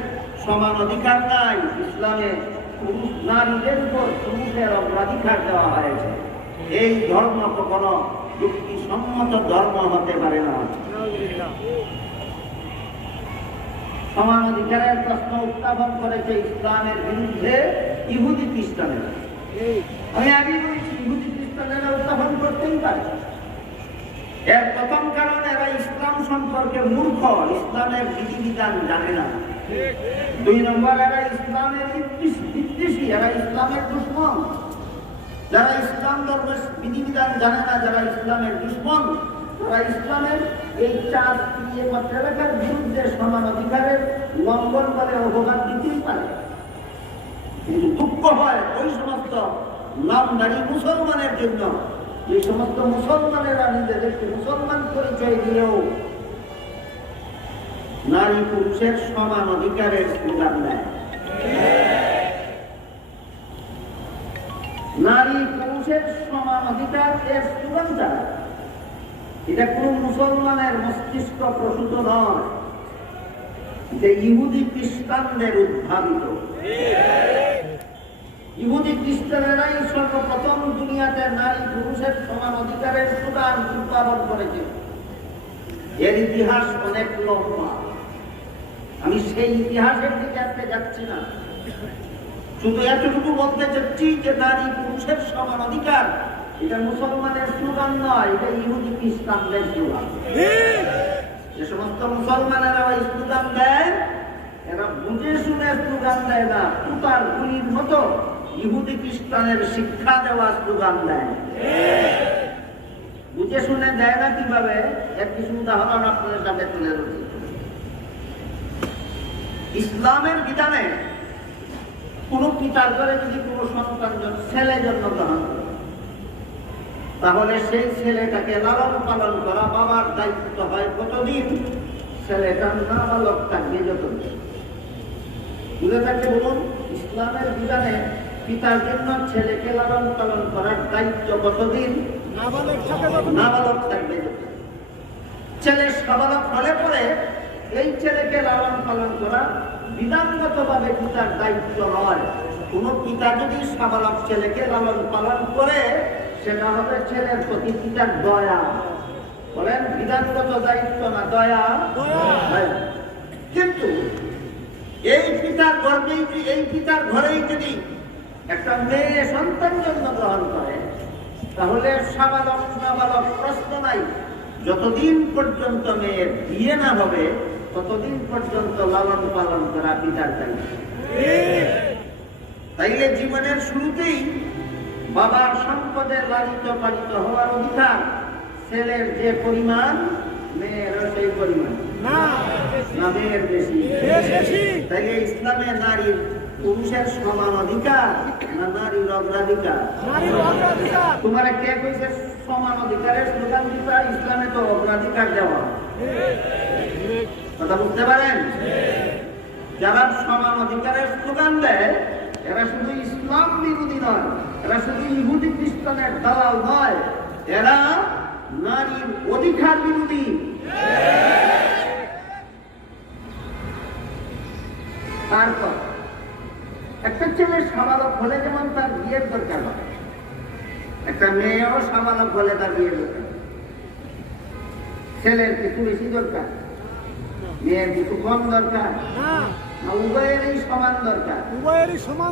সমান অধিকার নাই, ইসলামে পুরুষ নারীদের উপর পুরুষের অগ্রাধিকার দেওয়া হয়েছে। এই ধর্ম কখনো যুক্তিসম্মত ধর্ম হতে পারে না। সমান অধিকারের প্রশ্ন উত্থাপন করেছে ইসলামের বিরুদ্ধে ইহুদি খ্রিস্টানেরা। আমি আগে বলেছি, ইহুদি খ্রিস্টানেরা উত্থাপন করতেই পারে। এর প্রথম কারণ, এরা ইসলাম সম্পর্কে মূর্খ, ইসলামের বিধিবিধান জানে না। 2 নম্বর, এরা ইসলামের বিদ্বেষী, এরা ইসলামের দুশমন। যারা ইসলাম ধর্মের বিধিবিধান জানে না, যারা ইসলামের দুশমন, তারা ইসলামের এই 4 স্ত্রী একত্রে রাখার বিরুদ্ধে সমান অধিকারের লঙ্ঘন করে অপবাদ দিতেই পারে। কিন্তু দুঃখ হয় ওই সমস্ত নামধারী মুসলমানের জন্য, যে সমস্ত মুসলমানেরা নিজেদেরকে মুসলমান পরিচয় দিয়েও নারী পুরুষের সমান অধিকারের স্লোগান দেয়। নারী পুরুষের সমান অধিকার এর স্লোগানটা, এটা কোন মুসলমানের মস্তিষ্ক প্রসূত নয়, এটা ইহুদি খ্রিস্টানদের উদ্ভাবিত। ইহুদি খ্রিস্টানেরাই সর্বপ্রথম দুনিয়াতে নারী পুরুষের সমান অধিকারের স্লোগান উদ্ভাবন করেছে। এর ইতিহাস অনেক লম্বা, আমি সেই ইতিহাসের দিকে আজকে যাচ্ছি না। শুধু এতটুকু বলতে চাচ্ছি যে নারী পুরুষের সমান অধিকার এটা মুসলমানের স্লোগান নয়, এটা ইহুদি খ্রিস্টানদের স্লোগান। যে সমস্ত মুসলমানেরা ওই স্লোগান দেয়, এরা বুঝে শুনে স্লোগান দেয় না, তুতার গুলির মতো ইহুদি খ্রিস্টানের শিক্ষা দেওয়া স্লোগান দেয়। বুঝে শুনে দেয় না কিভাবে, এর কিছু উদাহরণ আপনাদের সামনে তুলে ধরছি। ইসলামের বিধানে কোন পিতার ঘরে যদি কোন সন্তান ছেলে জন্মগ্রহণ করে, তাহলে সেই ছেলেটাকে লালন পালন করা বাবার দায়িত্ব হয় কতদিন? ছেলেটা নাবালক থাকবে যতদিন। বুঝে থাকলে বলুন, ইসলামের বিধানে পিতার জন্য ছেলেকে লালন পালন করার দায়িত্ব কতদিন? নাবালক থাকবে যতদিন। ছেলে সাবালক হলে পরে এই ছেলেকে লালন পালন করা বিধানগতভাবে পিতার দায়িত্ব নয়। কোন পিতা যদি সাবালক ছেলেকে লালন পালন করে, সেটা হবে ছেলের প্রতি পিতার দয়া। বলেন, বিধানগত দায়িত্ব না দয়া? কিন্তু এই পিতার গর্ভেই, এই পিতার ঘরেই যদি একটা মেয়ে সন্তান জন্মগ্রহণ করে, তাহলে সাবালক নাবালক প্রশ্ন নাই, যতদিন পর্যন্ত মেয়ের বিয়ে না হবে ততদিন পর্যন্ত লালন পালন করা পিতার দায়িত্ব। তাইলে জীবনের শুরুতেই বাবার সম্পদে লালিত পালিত হওয়ার অধিকার ছেলের যে পরিমাণ, মেয়েরও সেই পরিমাণ না, মেয়ের বেশি। তাইলে ইসলামে নারীর পুরুষের সমান অধিকার না নারীর অগ্রাধিকার? তোমার কে কইছে সমান অধিকারের স্লোগান দিতে? ইসলামে তো অগ্রাধিকার দেওয়া। কথা বুঝতে পারেন? যারা সমান অধিকারের স্লোগান দেয় এরা শুধু ইসলাম বিরোধী নয়, এরা শুধু ইহুদি খ্রিস্টানের দালাল নয়, এরা নারীর অধিকার বিরোধী। তারপর একটা ছেলে সাবালক হলে যেমন তার বিয়ের দরকার হয়, একটা মেয়েও সাবালক হলে তার বিয়ের দরকার। ছেলের কিছু বেশি দরকার, মেয়ের কিছু কম দরকার না, উভয়েরই সমান দরকার। উভয়ের সমান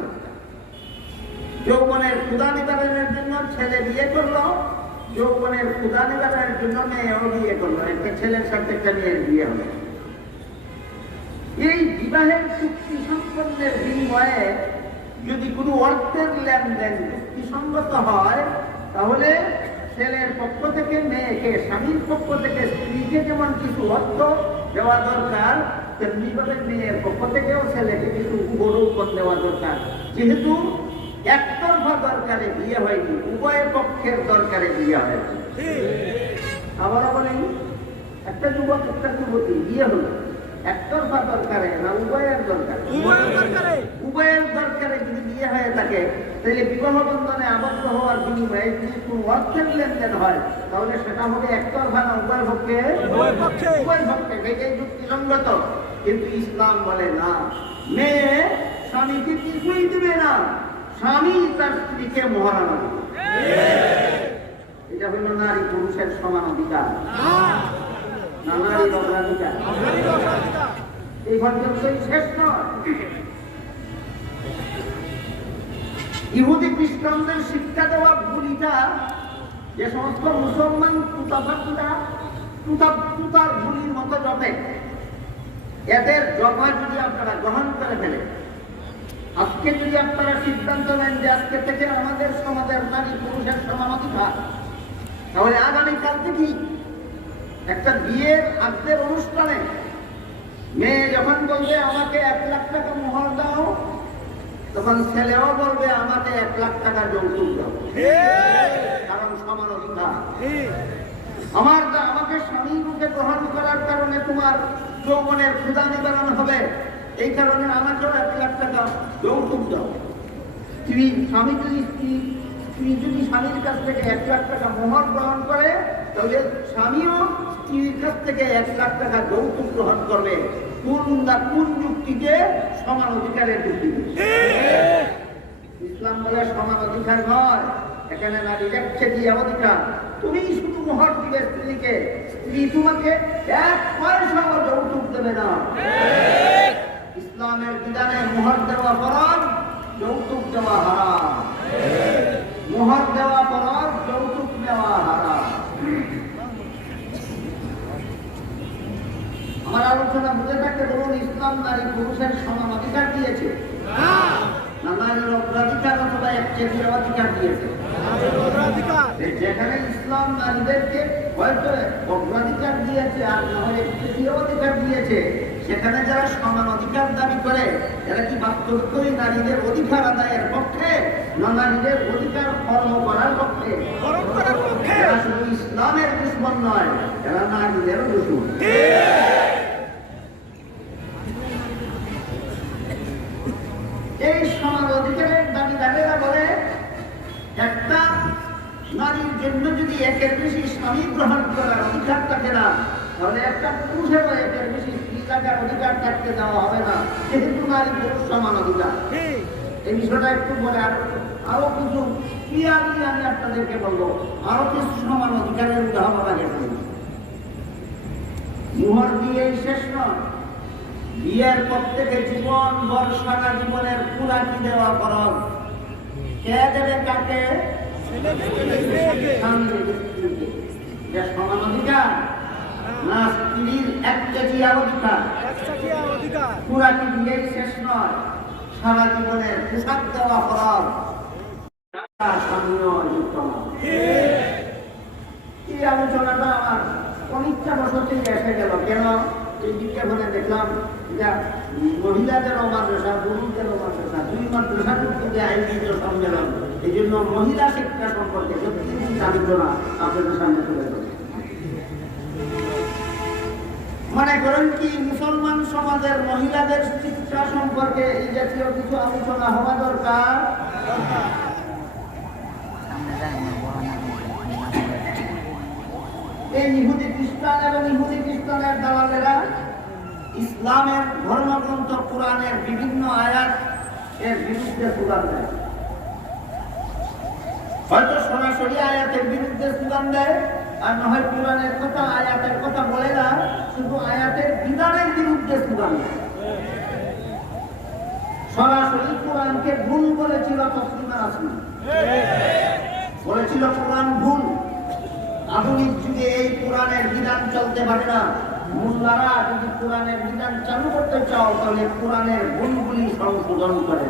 দরকার। যৌবনের ক্ষুধা নিবারণের জন্য ছেলে বিয়ে করলো, যৌবনের ক্ষুধা নিবারণের জন্য মেয়েও বিয়ে করলো। একটা ছেলের সাথে একটা মেয়ের বিয়ে হলো। এই বিবাহের চুক্তি সম্পন্নের বিনিময়ে যদি কোনো অর্থের লেনদেন যুক্তিসঙ্গত হয় তাহলে ছেলের পক্ষ থেকে মেয়েকে, স্বামীর পক্ষ থেকে স্ত্রীকে যেমন কিছু অর্থ দেওয়া দরকার, তেমনিভাবে মেয়ের পক্ষ থেকেও ছেলেকে কিছু উপরোপণ দেওয়া দরকার। যেহেতু একতরফা দরকারে বিয়ে হয়নি, উভয় পক্ষের দরকারে বিয়ে হয়েছে। আবার বলেন, একটা যুবক একটা যুবতী বিয়ে হলো একতরফা দরকারে না উভয়ের দরকারে? উভয়ের দরকারে যদি বিয়ে হয়ে থাকে তাহলে বিবাহ বন্ধনে আবদ্ধ হওয়ার বিনিময়ে যদি কোনো অর্থের লেনদেন হয় তাহলে সেটা হবে একতরফা না উভয় পক্ষে? উভয় পক্ষে। এটাই যুক্তিসঙ্গত। কিন্তু ইসলাম বলে না, মেয়ে স্বামীকে কিছুই দিবে না, স্বামী তার স্ত্রীকে মহারানা দিবে। এটা হইল নারী পুরুষের সমান অধিকার না নারীর অগ্রাধিকার? এই পর্যন্তই শেষ নয়। ইহুদি খ্রিস্টানদের শিক্ষা দেওয়া ভুলিটা যে সমস্ত মুসলমান তুতার ভুলির মতো জপে, এদের জপা যদি আপনারা গ্রহণ করে ফেলে, আজকে যদি আপনারা সিদ্ধান্ত নেন যে আজকে থেকে আমাদের সমাজের নারী পুরুষের সমান অধিকার, তাহলে আগামীকাল থেকেই একটা বিয়ের আগের অনুষ্ঠানে মেয়ে যখন বলবে আমাকে 1 লাখ টাকা মোহর দাও, তখন ছেলেও বলবে আমাকে 1 লাখ টাকা যৌতুক দাও, কারণ সমান অধিকার। আমাকে স্বামী রূপে গ্রহণ করার কারণে তোমার যৌবনের ক্ষুধা নিবারণ হবে, এই কারণে আমাকেও 1 লাখ টাকা যৌতুক দাও। স্ত্রী যদি স্বামীর কাছ থেকে 1 লাখ টাকা মোহর গ্রহণ করে তাহলে স্বামীও স্ত্রীর কাছ থেকে 1 লাখ টাকা যৌতুক গ্রহণ করবে। কোন যুক্তিতে? সমান অধিকারের যুক্তিতে। ইসলাম বলে সমান অধিকার নয়, এখানে নারীর একচেটিয়া অধিকার। তুমি শুধু মোহর দিবে স্ত্রীকে, স্ত্রী তোমাকে 1 পয়সাও যৌতুক দেবে না। ইসলামের বিধানে মোহর দেওয়া ফরজ, যৌতুক দেওয়া হারাম। মোহর দেওয়া ফরজ, যৌতুক দেওয়া হারাম। আমার আলোচনা বুঝে থাকতে বলুন, ইসলাম নারী পুরুষের সমান অধিকার দিয়েছে না নারীর অগ্রাধিকার অথবা একচেটিয়া অধিকার দিয়েছে? যেখানে ইসলাম নারীদেরকে হয়তো অগ্রাধিকার দিয়েছে আর না হলে একচেটিয়া অধিকার দিয়েছে, সেখানে যারা সমান অধিকার দাবি করে এরা কি বাস্তবিকই নারীদের অধিকার আদায়ের পক্ষে না নারীদের অধিকার কর্ম করার পক্ষে? এরা শুধু ইসলামের দুশমন নয়, এরা নারীদেরও দুশমন। এই সমান অধিকারের দাবিদারেরা বলে একটা নারীর জন্য যদি 1-এর বেশি স্বামী গ্রহণ করার অধিকার থাকে না, তাহলে একটা পুরুষের 1-এর বেশি স্ত্রী থাকার অধিকার থাকতে দেওয়া হবে না, যেহেতু নারী পুরুষ সমান অধিকার। এই বিষয়টা একটু বলে আরো কিছু ক্লিয়ারলি আমি আপনাদেরকে বলবো। আরো কিছু সমান অধিকারের উদাহরণ আগে মোহর দিয়েই শেষ নয়, বিয়ের পর থেকে জীবন ভর সারা জীবনের পুরাটি দেওয়া ফরজ। কে দেবে কাকে? এটা সমান অধিকার না স্ত্রীর একচেটিয়া অধিকার? পুরাটি দিয়েই শেষ নয়, সারা জীবনের পোশাক দেওয়া ফরজ। এই আলোচনাটা আমার অনিচ্ছা বসতেই এসে গেল। কেন? এই বিজ্ঞাপনে দেখলাম মহিলাদেরও মাদ্রাসা, পুরুষদেরও মাদ্রাসা, দুই মাদ্রাসার মধ্যে আয়োজিত সম্মেলন। এই জন্য মহিলা শিক্ষা সম্পর্কে সত্যি আলোচনা আপনাদের সামনে তুলে ধরে। মনে করেন কি মুসলমান সমাজের মহিলাদের শিক্ষা সম্পর্কে এই জাতীয় কিছু আলোচনা হওয়া দরকার? এই ইহুদি খ্রিস্টান এবং ইহুদি খ্রিস্টানের দালালেরা ইসলামের ধর্মগ্রন্থ কোরআনের বিভিন্ন আয়াত এর বিরুদ্ধে স্লোগান দেয়। হয়তো সরাসরি আয়াতের বিরুদ্ধে স্লোগান দেয়, আর না হয় কোরআনের কথা আয়াতের কথা বলে না, শুধু আয়াতের বিধানের বিরুদ্ধে স্লোগান দেয়। সরাসরি কোরআনকে ভুল বলেছিল তসলিমা রাসূল, বলেছিল কোরআন ভুল। আধুনিক যুগে এই কোরআনের বিধান চলতে পারে না। মোল্লারা যদি কোরআনের বিধান চালু করতে চাও তাহলে কোরআনের ভুলগুলি সংশোধন করে।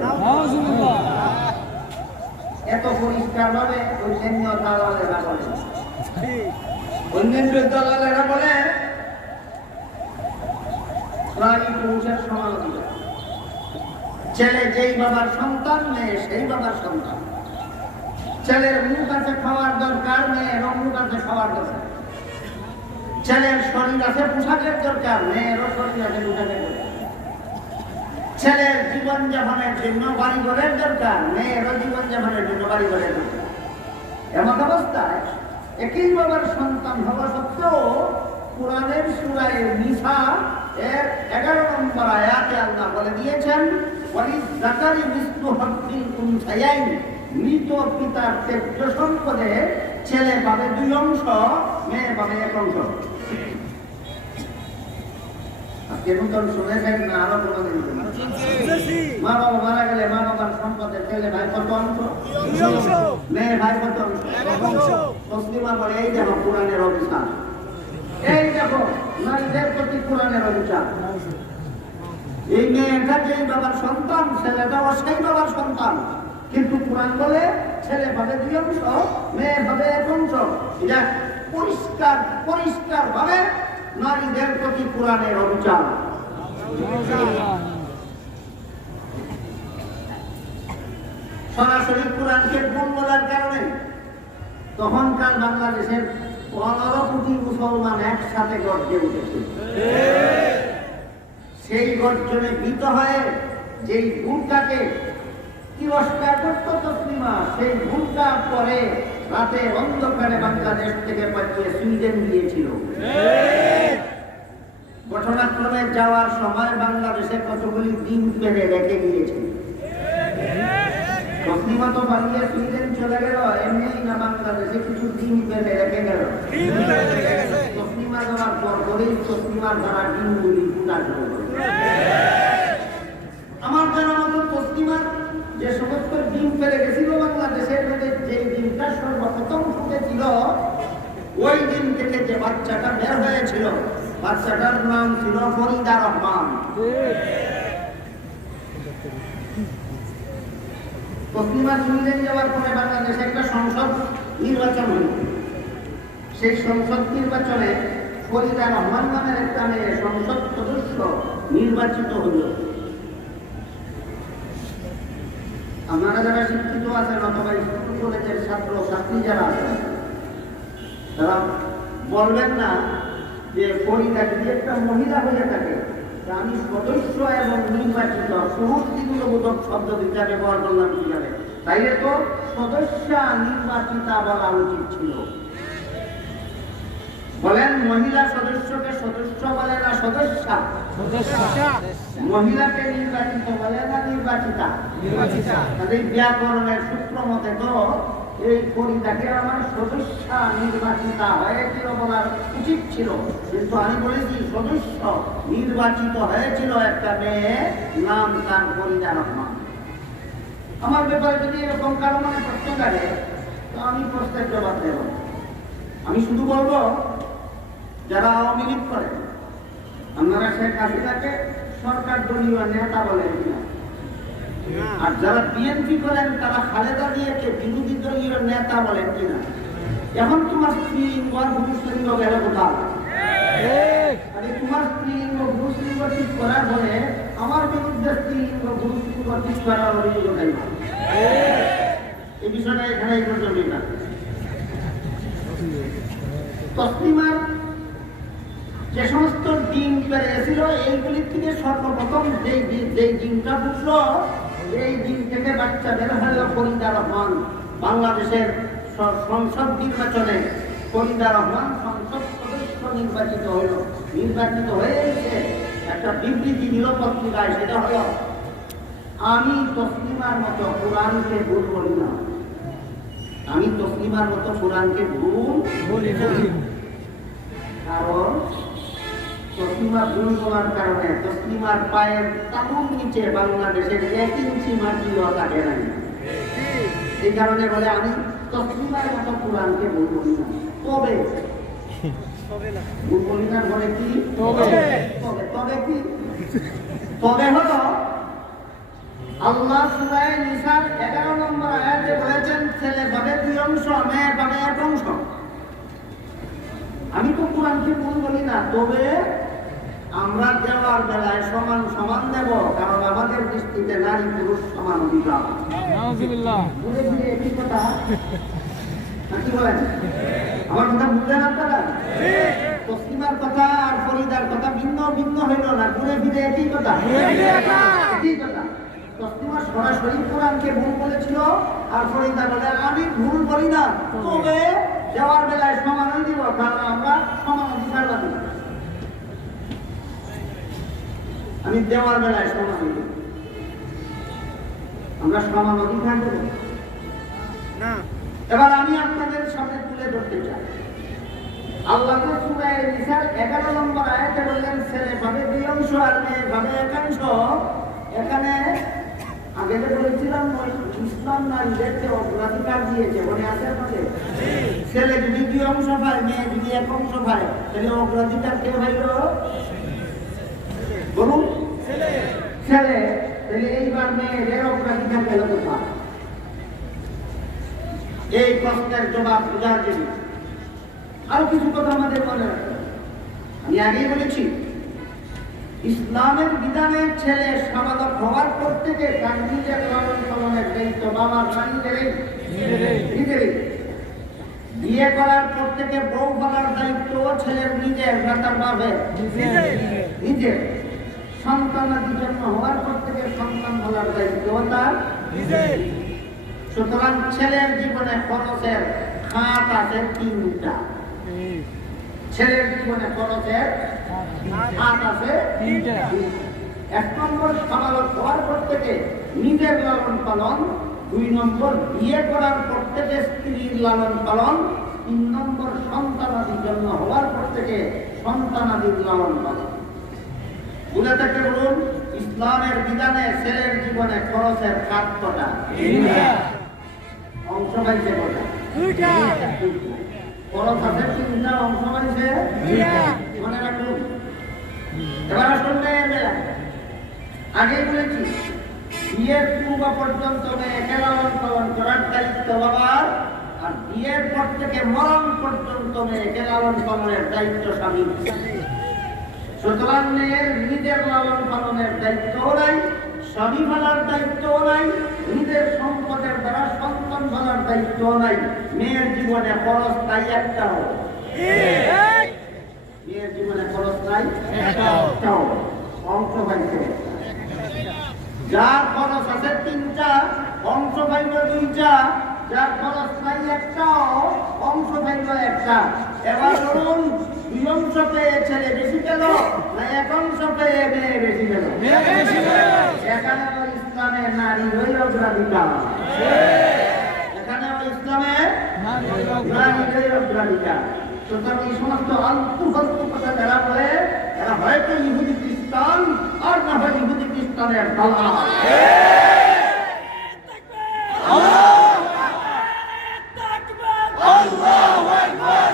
এত পরিষ্কার ভাবে অন্যান্য দালালেরা বলে, অন্যান্য দালালেরা বলে নারী পুরুষের সমান অধিকার। ছেলে যেই বাবার সন্তান, মেয়ে সেই বাবার সন্তান। ছেলের মুখ আছে খাওয়ার দরকার, মেয়ের মুখ আছে খাওয়ার দরকার। ছেলের শরীর আছে পোশাকের দরকার, মেয়েরও শরীর আছে পোশাকের দরকার। ছেলের জীবন যাপনের জন্য বাড়ি ঘরের দরকার, মেয়েরও জীবন যাপনের জন্য বাড়ি ঘরের দরকার। এমন অবস্থায় একই বাবার সন্তান হওয়া সত্ত্বেও কোরআনের সূরা নিসা এর 11 নম্বর আয়াতে আল্লাহ বলে দিয়েছেন, ওয়ালিযাকারি মিসলু হাজ্জিল উনসায়াইন, মৃত পিতার ত্যায্য সম্পদে ছেলে পাবে 2 অংশ, মেয়ে পাবে 1 অংশ। আজকে নতুন শুনেছেন না আরো কোনদিন? মা বাবা মারা গেলে মা বাবার সম্পদে ছেলে ভাই কত অংশ, মেয়ে ভাই কত অংশ? তসলিমা বলে এই দেখো কোরআনের অভিশাপ, এই দেখো নারীদের প্রতি কোরআনের অভিশাপ। এই মেয়েটা যেই বাবার সন্তান, ছেলেটাও সেই বাবার সন্তান, কিন্তু কোরআন বলে ছেলে ভাবে 2 অংশ, মেয়ে ভাবে 1 অংশ। এটা পরিষ্কার পরিষ্কার ভাবে নারীদের প্রতি কোরআনের অভিযান। সরাসরি কোরআনকে ভুল বলার কারণে তখনকার বাংলাদেশের 15 কোটি মুসলমান একসাথে গর্জে উঠেছে। সেই গর্জনে ভীত হয়ে যেই ভুলটাকে তিরস্কার করত তসলিমা, সেই ভুলটা পরে রাতে অন্ধকারে বাংলাদেশ থেকে পাঠিয়ে সুইডেন দিয়েছিল। ঘটনাক্রমে যাওয়ার সময় বাংলাদেশে কতগুলি ডিম পেরে রেখে গিয়েছিল। তসলিমা তো পালিয়ে সুইডেন চলে গেল, এমনি না বাংলাদেশে কিছু ডিম পেরে রেখে গেল। তসলিমা যাওয়ার পর করেই তসলিমার দ্বারা ডিমগুলি ফুটা শুরু করে। আমার জানা মতো তসলিমার যে সমস্ত ডিম পেরে গেছিল বাংলাদেশের মধ্যে, যে ডিমটা সর্বপ্রথম ফুটেছিল, ওই ডিম থেকে যে বাচ্চাটা বের হয়েছিল, বাচ্চাটার নাম ছিল ফরিদা রহমান। তসলিমা সুইডেন যাওয়ার পরে বাংলাদেশে একটা সংসদ নির্বাচন হল। সেই সংসদ নির্বাচনে ফরিদা রহমান নামের একটা মেয়ে সংসদ সদস্য নির্বাচিত হল। আপনারা যারা শিক্ষিত আছেন অথবা স্কুল কলেজের ছাত্র ছাত্রী যারা আছেন, তারা বলবেন না যে ফরিদা যদি একটা মহিলা হয়ে থাকে, আমি সদস্য এবং নির্বাচিত সমষ্টিগুলোবোধক শব্দ দুইটা ব্যবহার করলাম কিভাবে? তাইলে তো সদস্যা নির্বাচিতা বলা উচিত ছিল। বলেন মহিলা সদস্যকে সদস্য বলে না সদস্যা? মহিলাকে নির্বাচিত বলে না নির্বাচিতা? তাদের ব্যাকরণের সূত্র মতে তো এই ফরিদাকে আমার সদস্যা নির্বাচিতা হয়েছিল বলার উচিত ছিল, কিন্তু আমি বলেছি সদস্য নির্বাচিত হয়েছিল একটা মেয়ে, নাম তার ফরিদা রহমান। আমার ব্যাপারে যদি এরকম কারো মানে প্রশ্ন থাকে তো আমি প্রশ্নের জবাব দেব। আমি শুধু বলবো, যারা আওয়ামী লীগ করেন, আপনারা শেখ হাসিনাকে সরকার দলীয় নেতা বলেন কিনা? আর যারা বিএনপি করেন তারা খালেদা জিয়াকে বিরোধী দলীয় নেতা বলেন কিনা? এখন তোমার স্ত্রীলিঙ্গ আর পুরুষলিঙ্গ গেল কোথাও? আরে তোমার স্ত্রীলিঙ্গ পুরুষলিঙ্গ ঠিক করার পরে আমার বিরুদ্ধে স্ত্রীলিঙ্গ পুরুষলিঙ্গ ঠিক করার অভিযোগ নাই। এই বিষয়টা এখানে এই পর্যন্ত না। তসলিমার যে সমস্ত ডিম পেরে গেছিল, এইগুলির থেকে সর্বপ্রথম যেই ডিমটা ফুটলো, এই ডিম থেকে বাচ্চা বের হল ফরিদা রহমান। বাংলাদেশের সংসদ নির্বাচনে ফরিদা রহমান সংসদ সদস্য নির্বাচিত হইল। নির্বাচিত হয়ে এসে একটা বিবৃতি দিল পত্রিকায়, সেটা হলো, আমি তসলিমার মতো কোরআনকে ভুল বলি না। আমি তসলিমার মতো কোরআনকে ভুল বলি না। কারণ তসলিমা ভুল বলার কারণে তসলিমার পায়ের তালুর নিচে বাংলাদেশের 1 ইঞ্চি মাটিও থাকে নাই। এই কারণে বলে আমি তসলিমার মতো কোরআনকে ভুল বলি না। তবে ভুল বলি না বলে কি? তবে কি? তবে হলো আল্লাহ সূরা নিসার 11 নম্বর আয়াতে বলেছেন, ছেলে ভাবে 2 অংশ, মেয়ে ভাবে 1 অংশ। আমি তো কোরআনকে ভুল বলি না, তবে আমরা দেওয়ার বেলায় সমান সমান দেব, কারণ আমাদের দৃষ্টিতে নারী পুরুষ সমান অধিকার। ঘুরে ফিরে একই কথা নাকি বলেন? আমার কথা বুঝলেন আপনারা? তসলিমার কথা আর ফরিদার কথা ভিন্ন ভিন্ন হইল না, ঘুরে ফিরে একই কথা। একই কথা। তসলিমা সরাসরি কোরআনকে ভুল বলেছিল, আর ফরিদা বলে আমি ভুল বলি না, তবে দেওয়ার বেলায় সমানই দিব, কারণ আমরা সমান অধিকার পাবো। আমি দেওয়ার বেলায় সমান দিব, আমরা সমান অধিকার দেব না। এবার আমি আপনাদের সামনে তুলে ধরতে চাই, আল্লাহ সূরা নিসার 11 নম্বর আয়াতে বললেন, ছেলে ভাবে 2 অংশ আর মেয়ে ভাবে 1 অংশ। এখানে আগে যে বলেছিলাম, ইসলাম নারীদেরকে অগ্রাধিকার দিয়েছে, মনে আছে আপনাদের? ছেলে যদি 2 অংশ পায়, মেয়ে যদি 1 অংশ পায়, তাহলে অগ্রাধিকার কে হইল? বলুন, ছেলে। তাহলে এইবার মেয়েদের অগ্রাধিকার গেল কোথায়? এই প্রশ্নের জবাব বোঝার জন্য আরো কিছু কথা আমাদের মনে রাখতে হবে। আমি আগেই বলেছি, ইসলামের বিধানে ছেলে সাবালক হওয়ার পর থেকে তার নিজের লালন পালনের দায়িত্ব বাবার নিজেরই। বিয়ে করার পর থেকে বউ পালার দায়িত্ব ছেলের নিজের, না তার বাপের? নিজের। সন্তানাদি জন্ম হওয়ার পর থেকে সন্তান পালার দায়িত্ব তার নিজের। সুতরাং ছেলের জীবনে খরচের খাত আছে 3টা। ছেলের জীবনে খরচের খাত আছে 3টা। 1 নম্বর সাবালক হওয়ার পর থেকে নিজের লালন পালন, 2 নম্বর বিয়ে করার পর থেকে স্ত্রীর লালন পালন, 3 নম্বর সন্তানাদি জন্ম হওয়ার পর থেকে সন্তানাদির লালন পালন। বলে থাকে বলুন, ইসলামের বিধানে ছেলের জীবনে খরচের খাত কটা? 3টা। অংশ পাইছে কটা? 2টা। খরচ আছে 3টা, অংশ পাইছে 2টা। মনে রাখুন। এবার আসুন মেয়েরা, আগে বলেছি বিয়ের পূর্ব পর্যন্ত মেয়েকে লালন পালন করার দায়িত্ব বাবার, আর বিয়ের পর থেকে মরণ পর্যন্ত মেয়েকে লালন পালনের দায়িত্ব স্বামীর। সুতরাং মেয়ের নিজের লালন পালনের দায়িত্বও নাই, স্বামী ভালার দায়িত্বও নাই, নিজের সম্পদের দ্বারা সন্তান ভালার দায়িত্বও নাই। মেয়ের জীবনে খরচ নাই একটাও। মেয়ের জীবনে খরচ নাই একটাও। অংশ পাইছে, যার খরচ আছে 3টা, অংশ পাইল 2টা। যার খরচ নাই একটাও, অংশ পাইল 1টা। এবার বলুন, 2 অংশ পেয়ে ছেলে বেশি পেল, না 1 অংশ পেয়ে মেয়ে বেশি পেল? এখানে ইসলামে নারী হইল অগ্রাধিকার। এখানে ইসলামে নারী হইল অগ্রাধিকার। সুতরাং এই সমস্ত আলতু ফালতু কথা যারা বলে, এরা হয়তো ইহুদি খ্রিস্টান, আর না হয় ইহুদি খ্রিস্টানের দালাল। আল্লাহু আকবার।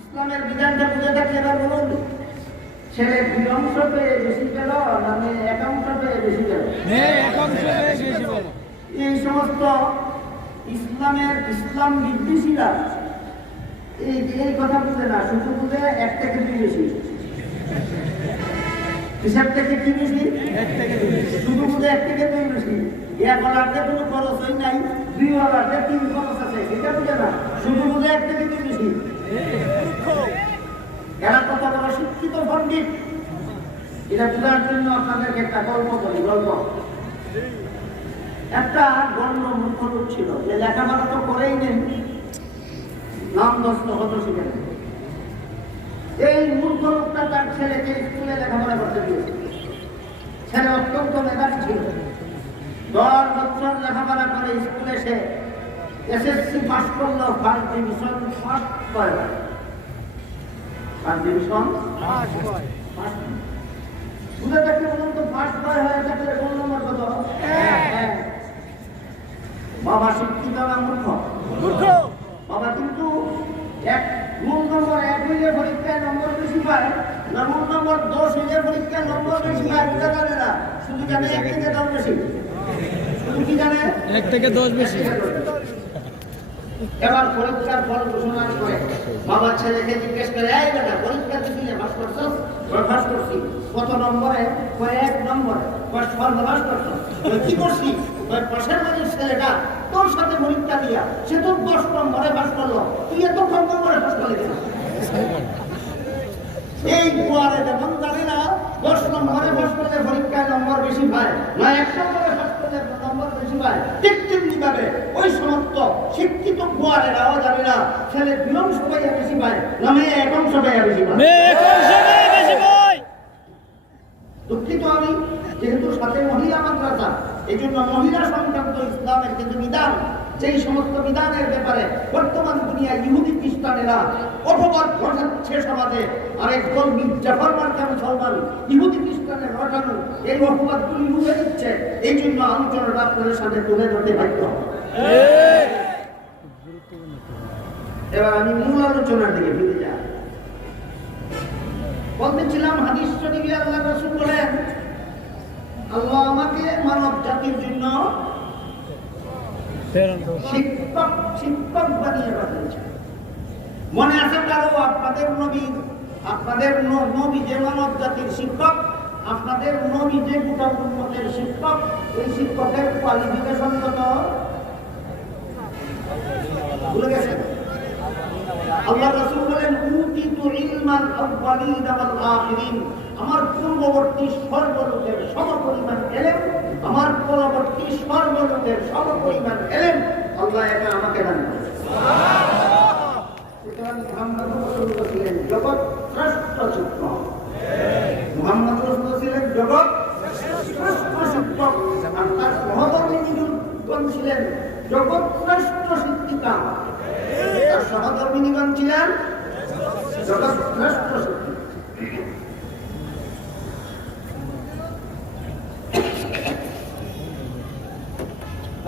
ইসলামের বিধানটা বুঝে থাকলে এবার বলুন, ছেলে 2 অংশ পেয়ে বেশি গেল না মেয়ে 1 অংশ পেয়ে বেশি গেল? এই সমস্ত ইসলাম বিদ্বেষীরা এই কথা বুঝে না, শুধু বুঝে 1 থেকে 2 বেশি। হিসাব থেকে কি বেশি? 1 থেকে 2 বেশি। শুধু বুঝে 1 থেকে 2 বেশি। 1 ওয়ালাতে কোনো খরচই নাই, 2 ওয়ালাতে 3 খরচ আছে, এটা বুঝে না, শুধু বুঝে 1 থেকে 2 বেশি। এরা কত বড় শিক্ষিত পণ্ডিত, এটা বোঝার জন্য আপনাদেরকে একটা গল্প বলি। গল্প, একটা গণ্য মূর্খ লোক ছিল, যে লেখাপড়া তো করেই নেই, নাম দস্ত হতো শিখে। এই মূর্খ লোকটা তার ছেলেকে স্কুলে লেখাপড়া করতে দিয়েছে। ছেলে অত্যন্ত মেধাবী ছিল, 10 বছর লেখাপড়া করে স্কুলে সে এসএসসি পাস করলো, ফার্স্ট ডিভিশন ফার্স্ট করে। ফার্স্ট ডিভিশন বুঝে দেখতে বলুন তো, ফার্স্ট বয় হয়ে থাকলে কোন নম্বর কত? বাবা শিক্ষিত না মূর্খ? বাবা কিন্তু মূল নম্বর 1 হইলে পরীক্ষায় নম্বর বেশি পায় না, মূল নম্বর 10 হইলে পরীক্ষায় নম্বর বেশি পায়? বুঝা জানে না, শুধু জানে 1 থেকে 10 বেশি। শুধু কি জানে? 1 থেকে 10 বেশি। এবার পরীক্ষার ফল ঘোষণার পরে বাবা ছেলেকে জিজ্ঞেস করে, এই বেটা পরীক্ষা দিছিলে পাস করছো? পাস করছি। কত নম্বরে? 1 নম্বরে। সর্বনাশ করছো। কি করছি? পাশের বাড়ির ছেলেটা তোর সাথে পরীক্ষা দিয়া সে তো 10 নম্বরে পাস করলো, তুই এত কম নম্বরে পাস করলি কেন? এই গোয়ারে যেমন জানি না 10 নম্বরে পাস করলে পরীক্ষায় নম্বর বেশি পায় না 1 নম্বরে পাস করলে নম্বর বেশি পায়, ঠিক তেমনি ভাবে ওই সমস্ত শিক্ষিত গোয়ারেরাও জানে না ছেলে 2 অংশ পাইয়া বেশি পায় না মেয়ে 1 অংশ পাইয়া বেশি পায়। দুঃখিত আমি, যেহেতু সাথে মহিলা মাদ্রাসা, এই জন্য মহিলা সংক্রান্ত ইসলামের কিন্তু বিধান, যেই সমস্ত বিধানের ব্যাপারে বর্তমান দুনিয়ায় ইহুদি খ্রিস্টানেরা অপবাদ ঘটাচ্ছে সমাজে, আরেকদল মির্জাফর মার্কা মুসলমান ইহুদি খ্রিস্টানের রটানো এই অপবাদগুলি উঠে দিচ্ছে। এই জন্য আলোচনাটা আপনাদের সাথে তুলে ধরতে বাধ্য। এবার আমি মূল আলোচনার দিকে ফিরে যাই। বলতেছিলাম হাদিস শরীফে আল্লাহ রাসূল বলেন, আল্লাহ আমাকে মানব জাতির জন্য শিক্ষক বানিয়ে পাঠিয়েছেন। মনে আছে কারো আপনাদের নবী যে মানব জাতির শিক্ষক, আপনাদের নবী যে গোটা উম্মতের শিক্ষক, এই শিক্ষকের কোয়ালিফিকেশন কত ভুলে গেছেন? আল্লাহ রাসূল বলেন, উতিতু ইলমান আউয়ালিন ওয়াল আখিরিন, আমার পূর্ববর্তী সর্বলোকের সমপরিমাণ ইলম, আমার পরবর্তী সর্বলোকের সমপরিমাণ ইলম আল্লাহ এটা আমাকে দান করেছেন। সুবহানাল্লাহ। সুতরাং মুহাম্মদ রাসূলুল্লাহ ছিলেন জগৎ শ্রেষ্ঠ শিক্ষক। মুহাম্মদ রাসূলুল্লাহ ছিলেন জগৎ শ্রেষ্ঠ শিক্ষক, আর তার সহধর্মিণীগণ ছিলেন জগৎ শ্রেষ্ঠ শিক্ষিকা। তার সহধর্মিণীগণ ছিলেন জগৎ শ্রেষ্ঠ শিক্ষিকা।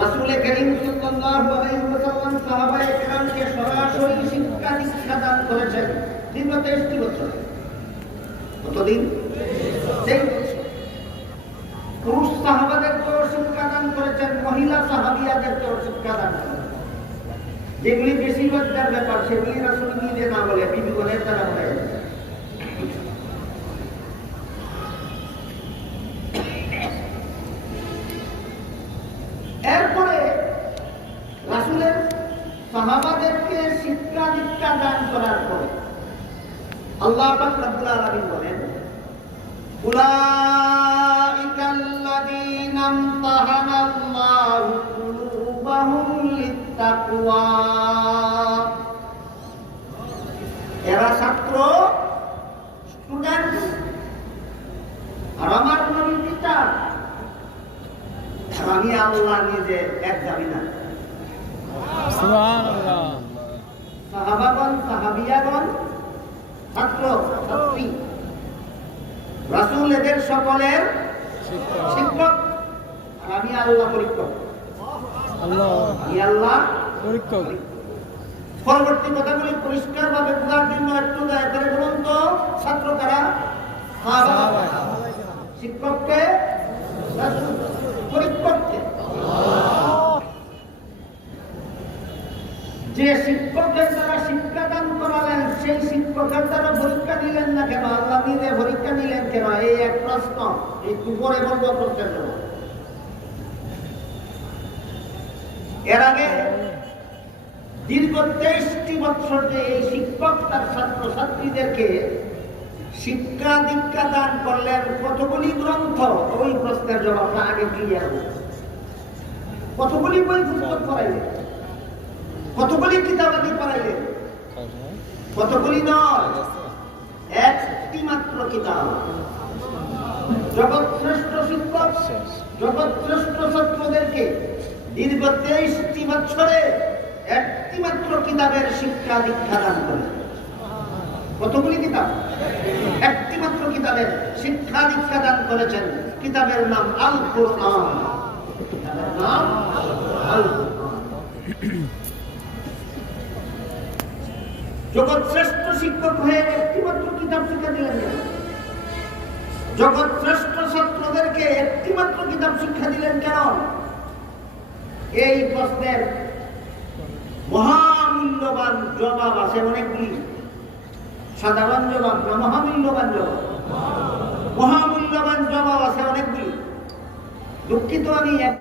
রাসূল করিম সাল্লাল্লাহু আলাইহি ওয়াসাল্লাম সাহাবায়ে কেরামকে সরাসরি শিক্ষা দীক্ষা দান করেছেন দীর্ঘ 23 বছর। কতদিন? 23 বছর। পুরুষ সাহাবাদেরকেও শিক্ষা দান করেছেন, মহিলা সাহাবিয়াদেরকেও শিক্ষা দান করেছেন। যেগুলি বেশি লজ্জার ব্যাপার সেগুলি রাসূল নিজে না বলে বিবি বলে তারা বলে। এরপরে রাসূলের সাহাবাদেরকে শিক্ষা দীক্ষা দান করার পরে আল্লাহ পাক রব্বুল আলামিন বলেন, উলাইকাল্লাযীনা ইমতাহানাল্লাহু কুলুবাহুম লিত্তাকওয়া, এরা ছাত্র স্টুডেন্ট আর আমার নবী টিচার, আমি আল্লাহ নিজে একজামিনার। সুবহানাল্লাহ। সাহাবাগণ সাহাবিয়াগণ ছাত্র ছাত্রী, রাসূল এদের সকলের শিক্ষক। আর আমি আল্লাহ পরীক্ষক। আমি আল্লাহ পরীক্ষক। পরবর্তী কথাগুলি পরিষ্কারভাবে বোঝার জন্য একটু দয়া করে বলুন তো, ছাত্র কারা? শিক্ষককে, পরীক্ষককে। যে শিক্ষকের দ্বারা শিক্ষাদান করালেন সেই শিক্ষকের দ্বারা পরীক্ষা নিলেন না কেন? আল্লাহ নিজে পরীক্ষা নিলেন কেন? এই এক প্রশ্ন, এই দুপুরে বলবো প্রশ্নের জন্য। এর আগে দীর্ঘ 23টি বছর যে এই শিক্ষক তার ছাত্র ছাত্রীদেরকে শিক্ষা দীক্ষা দান করলেন, কতগুলি গ্রন্থ? ওই প্রশ্নের জবাবটা আগে ক্লিয়ার হবে। কতগুলি বই পুস্তক পড়াইলেন, কতগুলি কিতাবাদি পড়াইলেন? কতগুলি নয়, একটি মাত্র কিতাব। জগৎ শ্রেষ্ঠ শিক্ষক জগৎ শ্রেষ্ঠ ছাত্রদেরকে দীর্ঘ 23টি বছরে একটি মাত্র কিতাবের শিক্ষা দীক্ষা দান করেন। কতগুলি কিতাব? একটি মাত্র কিতাবের শিক্ষা দীক্ষা দান করেছেন। কিতাবের নাম আল কুরআন। কিতাবের নাম আল কুরআন। জগৎ শ্রেষ্ঠ শিক্ষক হয়ে একটি মাত্র কিতাব শিক্ষা দিলেন কেন? জগৎ শ্রেষ্ঠ ছাত্রদেরকে একটি মাত্র কিতাব শিক্ষা দিলেন কেন? এই প্রশ্নের মহামূল্যবান জবাব আছে অনেকগুলি। সাধারণ জবাব না, মহামূল্যবান জবাব। মহামূল্যবান জবাব আছে অনেকগুলি। দুঃখিত আমি